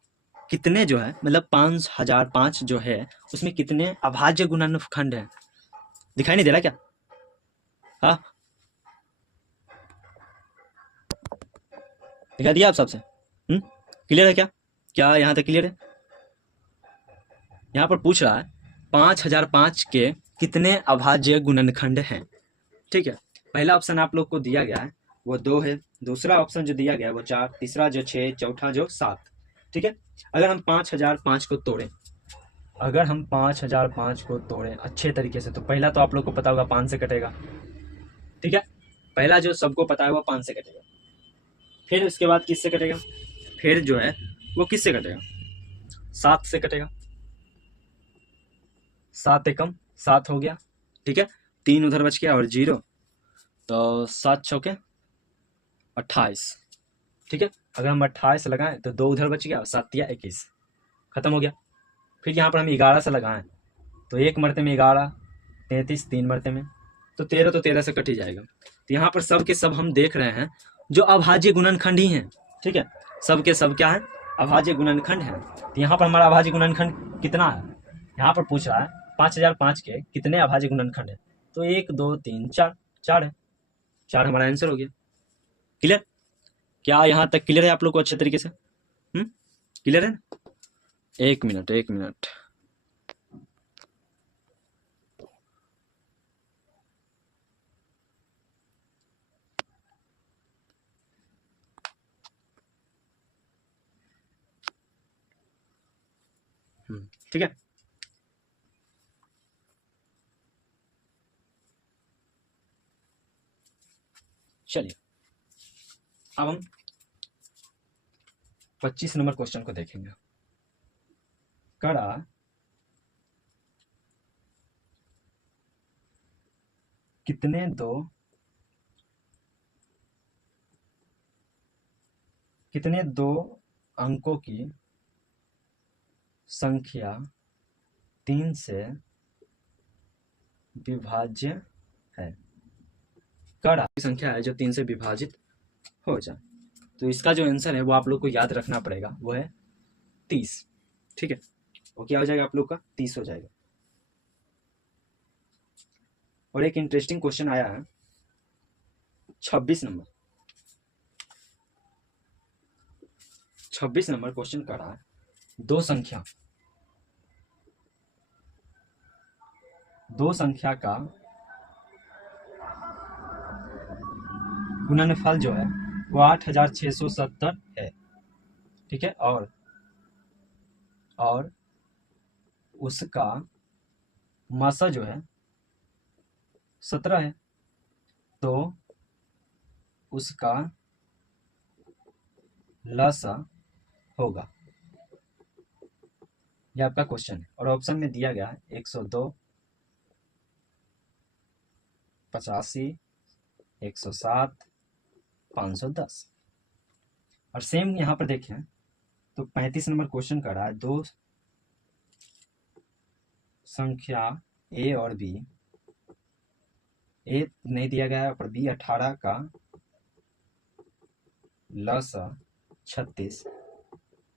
कितने जो है, मतलब 5005 जो है उसमें कितने अभाज्य गुणनखंड हैं? दिखाई नहीं दे रहा क्या? हाँ दिखा दिया आप सबसे? क्लियर है क्या? क्या यहाँ तक क्लियर है? यहाँ पर पूछ रहा है 5005 के कितने अभाज्य गुणनखंड हैं, ठीक है। पहला ऑप्शन आप लोग को दिया गया है वो 2 है, दूसरा ऑप्शन जो दिया गया है वो 4, तीसरा जो 6, चौथा जो 7, ठीक है। अगर हम 5005 को तोड़ें अगर हम 5005 को तोड़ें अच्छे तरीके से, तो पहला तो आप लोग को पता होगा 5 से कटेगा, ठीक है। पहला जो सबको पता है वो 5 से कटेगा, फिर उसके बाद किससे कटेगा, फिर जो है वो किससे कटेगा, 7 से कटेगा। 7 एकम 7 हो गया, ठीक है। 3 उधर बच गया और 0, तो 7 चौके 28, ठीक है। अगर हम 28 लगाएं तो 2 उधर बच गया, 7 या 21, खत्म हो गया। फिर यहाँ पर हम 11 से लगाएं तो 1 मरते में 11, 33 3 मरते में, तो 13, तो 13 से कट ही जाएगा। तो यहाँ पर सब के सब हम देख रहे हैं जो अभाज्य गुणनखंड ही हैं, ठीक है। सब के सब क्या है, अभाज्य गुणनखंड है। तो यहाँ पर हमारा अभाज्य गुणनखंड कितना है, यहाँ पर पूछ रहा है 5005 के कितने अभाज्य गुणनखंड है, तो 1 2 3 4, 4 है, 4 हमारा आंसर हो गया। क्लियर, क्या यहाँ तक क्लियर है आप लोग को अच्छे तरीके से, क्लियर है ना? 1 मिनट 1 मिनट। ठीक है। चलिए अब हम 25 नंबर क्वेश्चन को देखेंगे। कड़ा कितने दो अंकों की संख्या 3 से विभाज्य है। कड़ा की संख्या है जो 3 से विभाजित हो जाए, तो इसका जो आंसर है वो आप लोग को याद रखना पड़ेगा, वो है 30, ठीक है। वो क्या हो जाएगा आप लोग का, 30 हो जाएगा। और एक इंटरेस्टिंग क्वेश्चन आया है 26 नंबर, 26 नंबर क्वेश्चन करा है, दो संख्या का गुणनफल जो है वो 8670 है, ठीक है। और उसका मासा जो है 17 है, तो उसका लसा होगा, ये आपका क्वेश्चन है। और ऑप्शन में दिया गया है 102, 85, 107, 510। और सेम यहाँ पर देखें तो 35 नंबर क्वेश्चन कर रहा है, दो संख्या ए और बी, ए नहीं दिया गया है पर बी 18 का लसा 36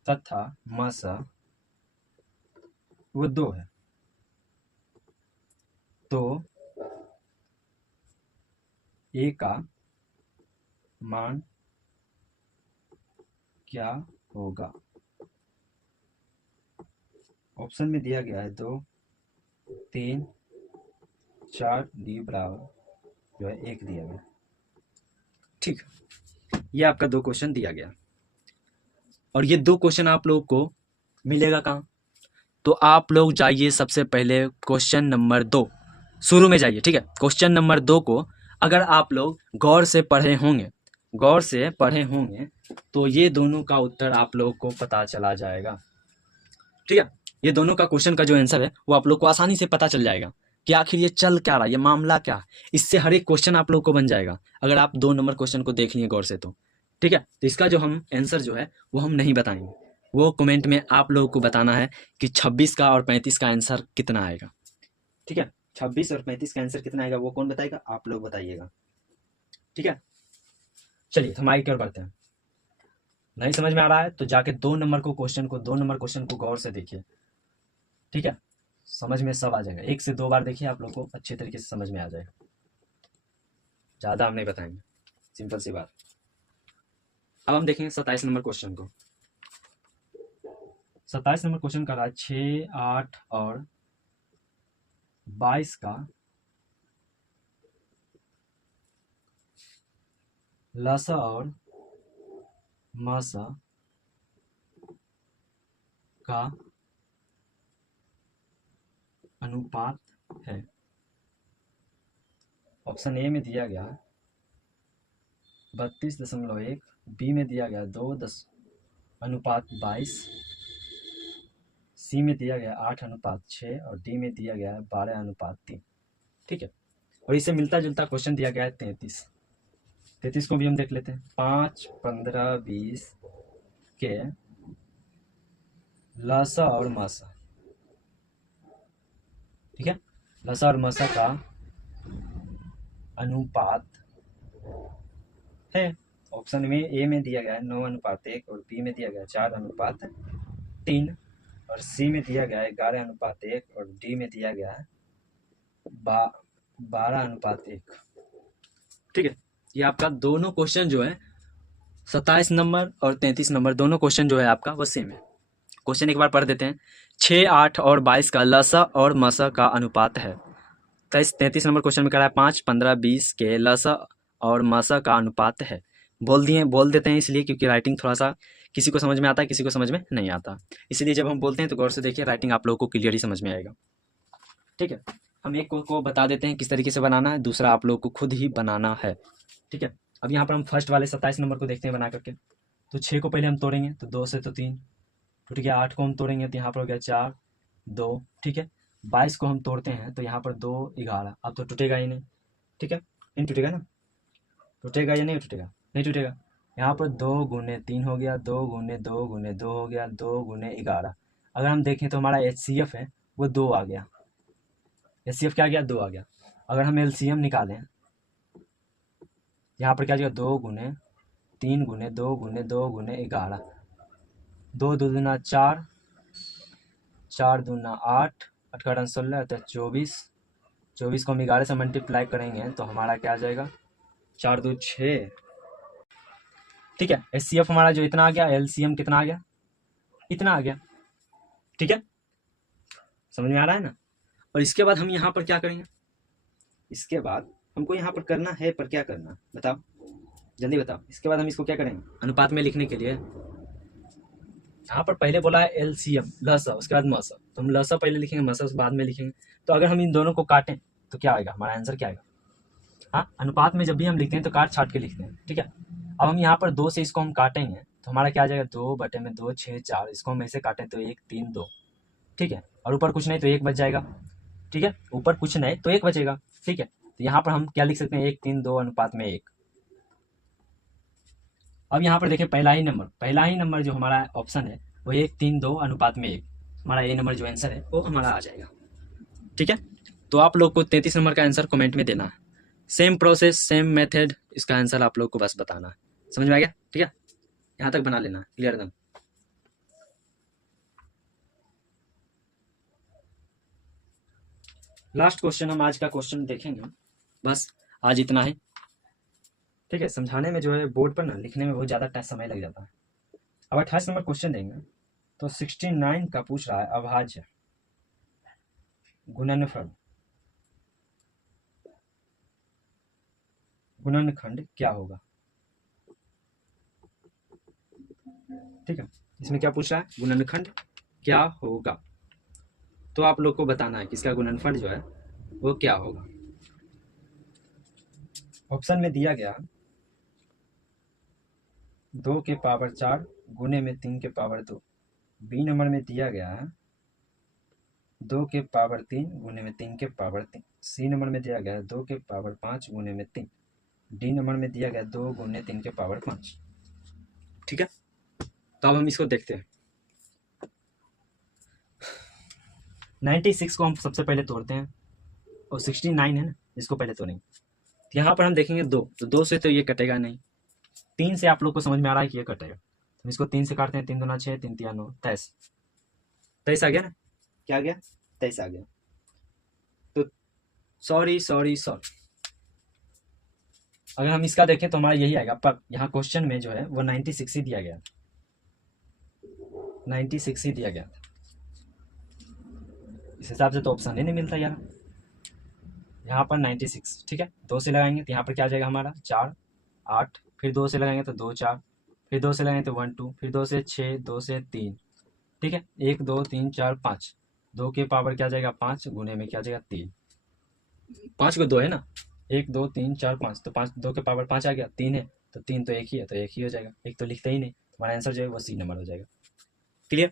तथा मसा वो 2 है, तो ए का मान क्या होगा। ऑप्शन में दिया गया है 2, 3, 4, डी बराबर जो है 1 दिया गया, ठीक। ये आपका 2 क्वेश्चन दिया गया, और ये 2 क्वेश्चन आप लोग को मिलेगा कहाँ, तो आप लोग जाइए सबसे पहले क्वेश्चन नंबर 2 शुरू में जाइए, ठीक है। क्वेश्चन नंबर 2 को अगर आप लोग गौर से पढ़े होंगे तो ये दोनों का उत्तर आप लोग को पता चला जाएगा, ठीक है। ये दोनों का क्वेश्चन का जो आंसर है वो आप लोग को आसानी से पता चल जाएगा कि आखिर ये चल क्या रहा है, ये मामला क्या है। इससे हर एक क्वेश्चन आप लोग को बन जाएगा अगर आप 2 नंबर क्वेश्चन को देख लिए गौर से, तो ठीक है। तो इसका जो हम आंसर जो है वो हम नहीं बताएंगे, वो कमेंट में आप लोगों को बताना है कि 26 का और 35 का आंसर कितना आएगा, ठीक है। 26 और 35 का आंसर कितना आएगा वो कौन बताएगा, आप लोग बताइएगा, ठीक है। चलिए हम आगे बढ़ते हैं। नहीं समझ में आ रहा है तो जाके 2 नंबर क्वेश्चन को गौर से देखिए, ठीक है। समझ में सब आ जाएगा, 1 से 2 बार देखिए, आप लोग को अच्छे तरीके से समझ में आ जाएगा, ज़्यादा हम नहीं बताएंगे, सिंपल सी बात। अब हम देखेंगे 27 नंबर क्वेश्चन को। 27 नंबर क्वेश्चन का रहा है 6, 8 और 22 का लसा और मसा का अनुपात है। ऑप्शन ए में दिया गया 32.1, बी में दिया गया 2:22, सी में दिया गया 8:6 और डी में दिया गया 12:3। ठीक है, और इससे मिलता जुलता क्वेश्चन दिया गया है 33 को भी हम देख लेते हैं। 5, 15, 20 के लसा और मसा, ठीक है, लसा और मसा का अनुपात है। ऑप्शन में ए में दिया गया है 9:1 और बी में दिया गया 4:3 और सी में दिया गया है 11:1 और डी में दिया गया है 12:1। ठीक है, ये आपका दोनों क्वेश्चन जो है 27 नंबर और 33 नंबर दोनों क्वेश्चन जो है आपका वो सेम है। क्वेश्चन एक बार पढ़ देते हैं। 6, 8 और 22 का लसा और मसा का अनुपात है। 33 नंबर क्वेश्चन में कह रहा है 5, 15, 20 के लसा और मसा का अनुपात है। बोल देते हैं इसलिए क्योंकि राइटिंग थोड़ा सा किसी को समझ में आता है, किसी को समझ में नहीं आता, इसलिए जब हम बोलते हैं तो गौर से देखिए, राइटिंग आप लोगों को क्लियर ही समझ में आएगा। ठीक है, हम एक को बता देते हैं किस तरीके से बनाना है, दूसरा आप लोगों को खुद ही बनाना है। ठीक है, अब यहाँ पर हम फर्स्ट वाले 27 नंबर को देखते हैं बना करके। तो 6 को पहले हम तोड़ेंगे तो 2 से तो 3 टूट गया। 8 को हम तोड़ेंगे तो यहाँ पर हो गया 4, 2। ठीक है, 22 को हम तोड़ते हैं तो यहाँ पर 2, 11। अब तो टूटेगा ही नहीं। ठीक है, नहीं टूटेगा ना, टूटेगा या नहीं टूटेगा, नहीं टूटेगा। यहाँ पर 2 × 3 हो गया, 2 × 2 × 2 हो गया, 2 × 11। अगर हम देखें तो हमारा HCF है वो 2 आ गया। HCF क्या आ गया, 2 आ गया। अगर हम LCM निकालें, यहाँ पर क्या आ जाएगा, 2 × 3 × 2 × 2 × 11। 2 दूना 4, 4 दूना 8, 8 का 16 तो 24। 24 को हम 11 से मल्टीप्लाई करेंगे तो हमारा क्या आ जाएगा, 4 2 6। ठीक है, HCF हमारा जो इतना आ गया, LCM कितना आ गया, इतना आ गया। ठीक है, समझ में आ रहा है ना। और इसके बाद हम यहाँ पर क्या करेंगे, इसके बाद हमको यहाँ पर करना है, पर क्या करना बताओ, जल्दी बताओ। इसके बाद हम इसको क्या करेंगे, अनुपात में लिखने के लिए यहाँ पर पहले बोला है LCM लसा, उसके बाद मसा, तो हम लसा पहले लिखेंगे, मसा उसके बाद में लिखेंगे। तो अगर हम इन दोनों को काटें तो क्या आएगा, हमारा आंसर क्या आएगा। हाँ, अनुपात में जब भी हम लिखते हैं तो काट छाट के लिखते हैं। ठीक है, अब हम यहाँ पर 2 से इसको हम काटेंगे तो हमारा क्या आ जाएगा, 2/2 6 4। इसको हम ऐसे काटें तो 1 3 2। ठीक है, और ऊपर कुछ नहीं तो 1 बच जाएगा। ठीक है, ऊपर कुछ नहीं तो 1 बचेगा। ठीक है, तो यहाँ पर हम क्या लिख सकते हैं, 1 3 2 अनुपात में 1। अब यहाँ पर देखिए पहला ही नंबर जो हमारा ऑप्शन है वो 1 3 2 अनुपात में 1, हमारा ए नंबर जो आंसर है वो हमारा आ जाएगा। ठीक है, तो आप लोग को 33 नंबर का आंसर कमेंट में देना है। सेम प्रोसेस, सेम मेथड, इसका आंसर आप लोग को बस बताना है। समझ में आ गया। ठीक है, यहाँ तक बना लेना, क्लियर एकदम। लास्ट क्वेश्चन हम आज का क्वेश्चन देखेंगे, बस आज इतना ही। ठीक है, समझाने में जो है बोर्ड पर ना लिखने में बहुत ज़्यादा समय लग जाता है। अब 28 नंबर क्वेश्चन देंगे तो 69 का पूछ रहा है अभाज्य गुणनखंड क्या होगा। ठीक है, इसमें क्या पूछ रहा है, गुणनखंड क्या होगा। तो आप लोग को बताना है कि इसका गुणनफल जो है वो क्या होगा। ऑप्शन में दिया गया 2 के पावर 4 गुने में 3 के पावर 2। बी नंबर में दिया गया 2 के पावर 3 गुने में 3 के पावर 3। सी नंबर में दिया गया 2 के पावर 5 गुने में 3। डी नंबर में दिया गया 2 गुने 3 के पावर 5। ठीक है, तो अब हम इसको देखते हैं। 96 को हम सबसे पहले तोड़ते हैं और 69 है ना, इसको पहले तोड़ेंगे। तो यहाँ पर हम देखेंगे 2, तो 2 से तो ये कटेगा नहीं। 3 से आप लोग को समझ में आ रहा है कि ये कटेगा, तो हम इसको 3 से काटते हैं। 3 दूना 6, 3 3 9 23। 23 आ गया ना, क्या आ गया, 23 आ गया। तो सॉरी, अगर हम इसका देखें तो हमारा यही आएगा, पर यहाँ क्वेश्चन में जो है वो 96 ही दिया गया, 96 ही दिया गया। इस हिसाब से तो ऑप्शन ही नहीं मिलता यार। यहाँ पर 96, ठीक है, 2 से लगाएंगे तो यहाँ पर क्या आ जाएगा हमारा 4 8, फिर 2 से लगाएंगे तो 2 4, फिर 2 से लगाएंगे तो 1 2, फिर 2 से 6, 2 से 3। ठीक है, 1 2 3 4 5, 2 के पावर क्या जाएगा 5 गुने में क्या जाएगा 3, 5 को 2 है ना, 1 2 3 4 5, तो 5 2 के पावर 5 आ गया, 3 है तो 3 तो एक ही है, तो एक ही हो जाएगा, एक तो लिखते ही नहीं, हमारा आंसर जो है वो सी नंबर हो जाएगा। क्लियर।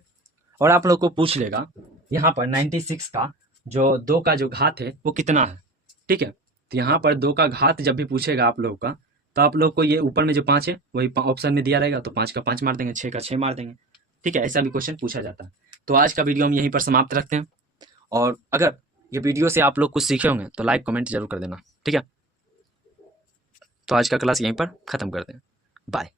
और आप लोग को पूछ लेगा यहाँ पर 96 का जो 2 का जो घात है वो कितना है, ठीक है। तो यहाँ पर 2 का घात जब भी पूछेगा आप लोगों का, तो आप लोग को ये ऊपर में जो 5 है वही ऑप्शन में दिया रहेगा, तो 5 का 5 मार देंगे, 6 का 6 मार देंगे, ठीक है। ऐसा भी क्वेश्चन पूछा जाता है। तो आज का वीडियो हम यहीं पर समाप्त रखते हैं, और अगर ये वीडियो से आप लोग कुछ सीखे होंगे तो लाइक कमेंट जरूर कर देना, ठीक है। तो आज का क्लास यहीं पर ख़त्म करते हैं, बाय।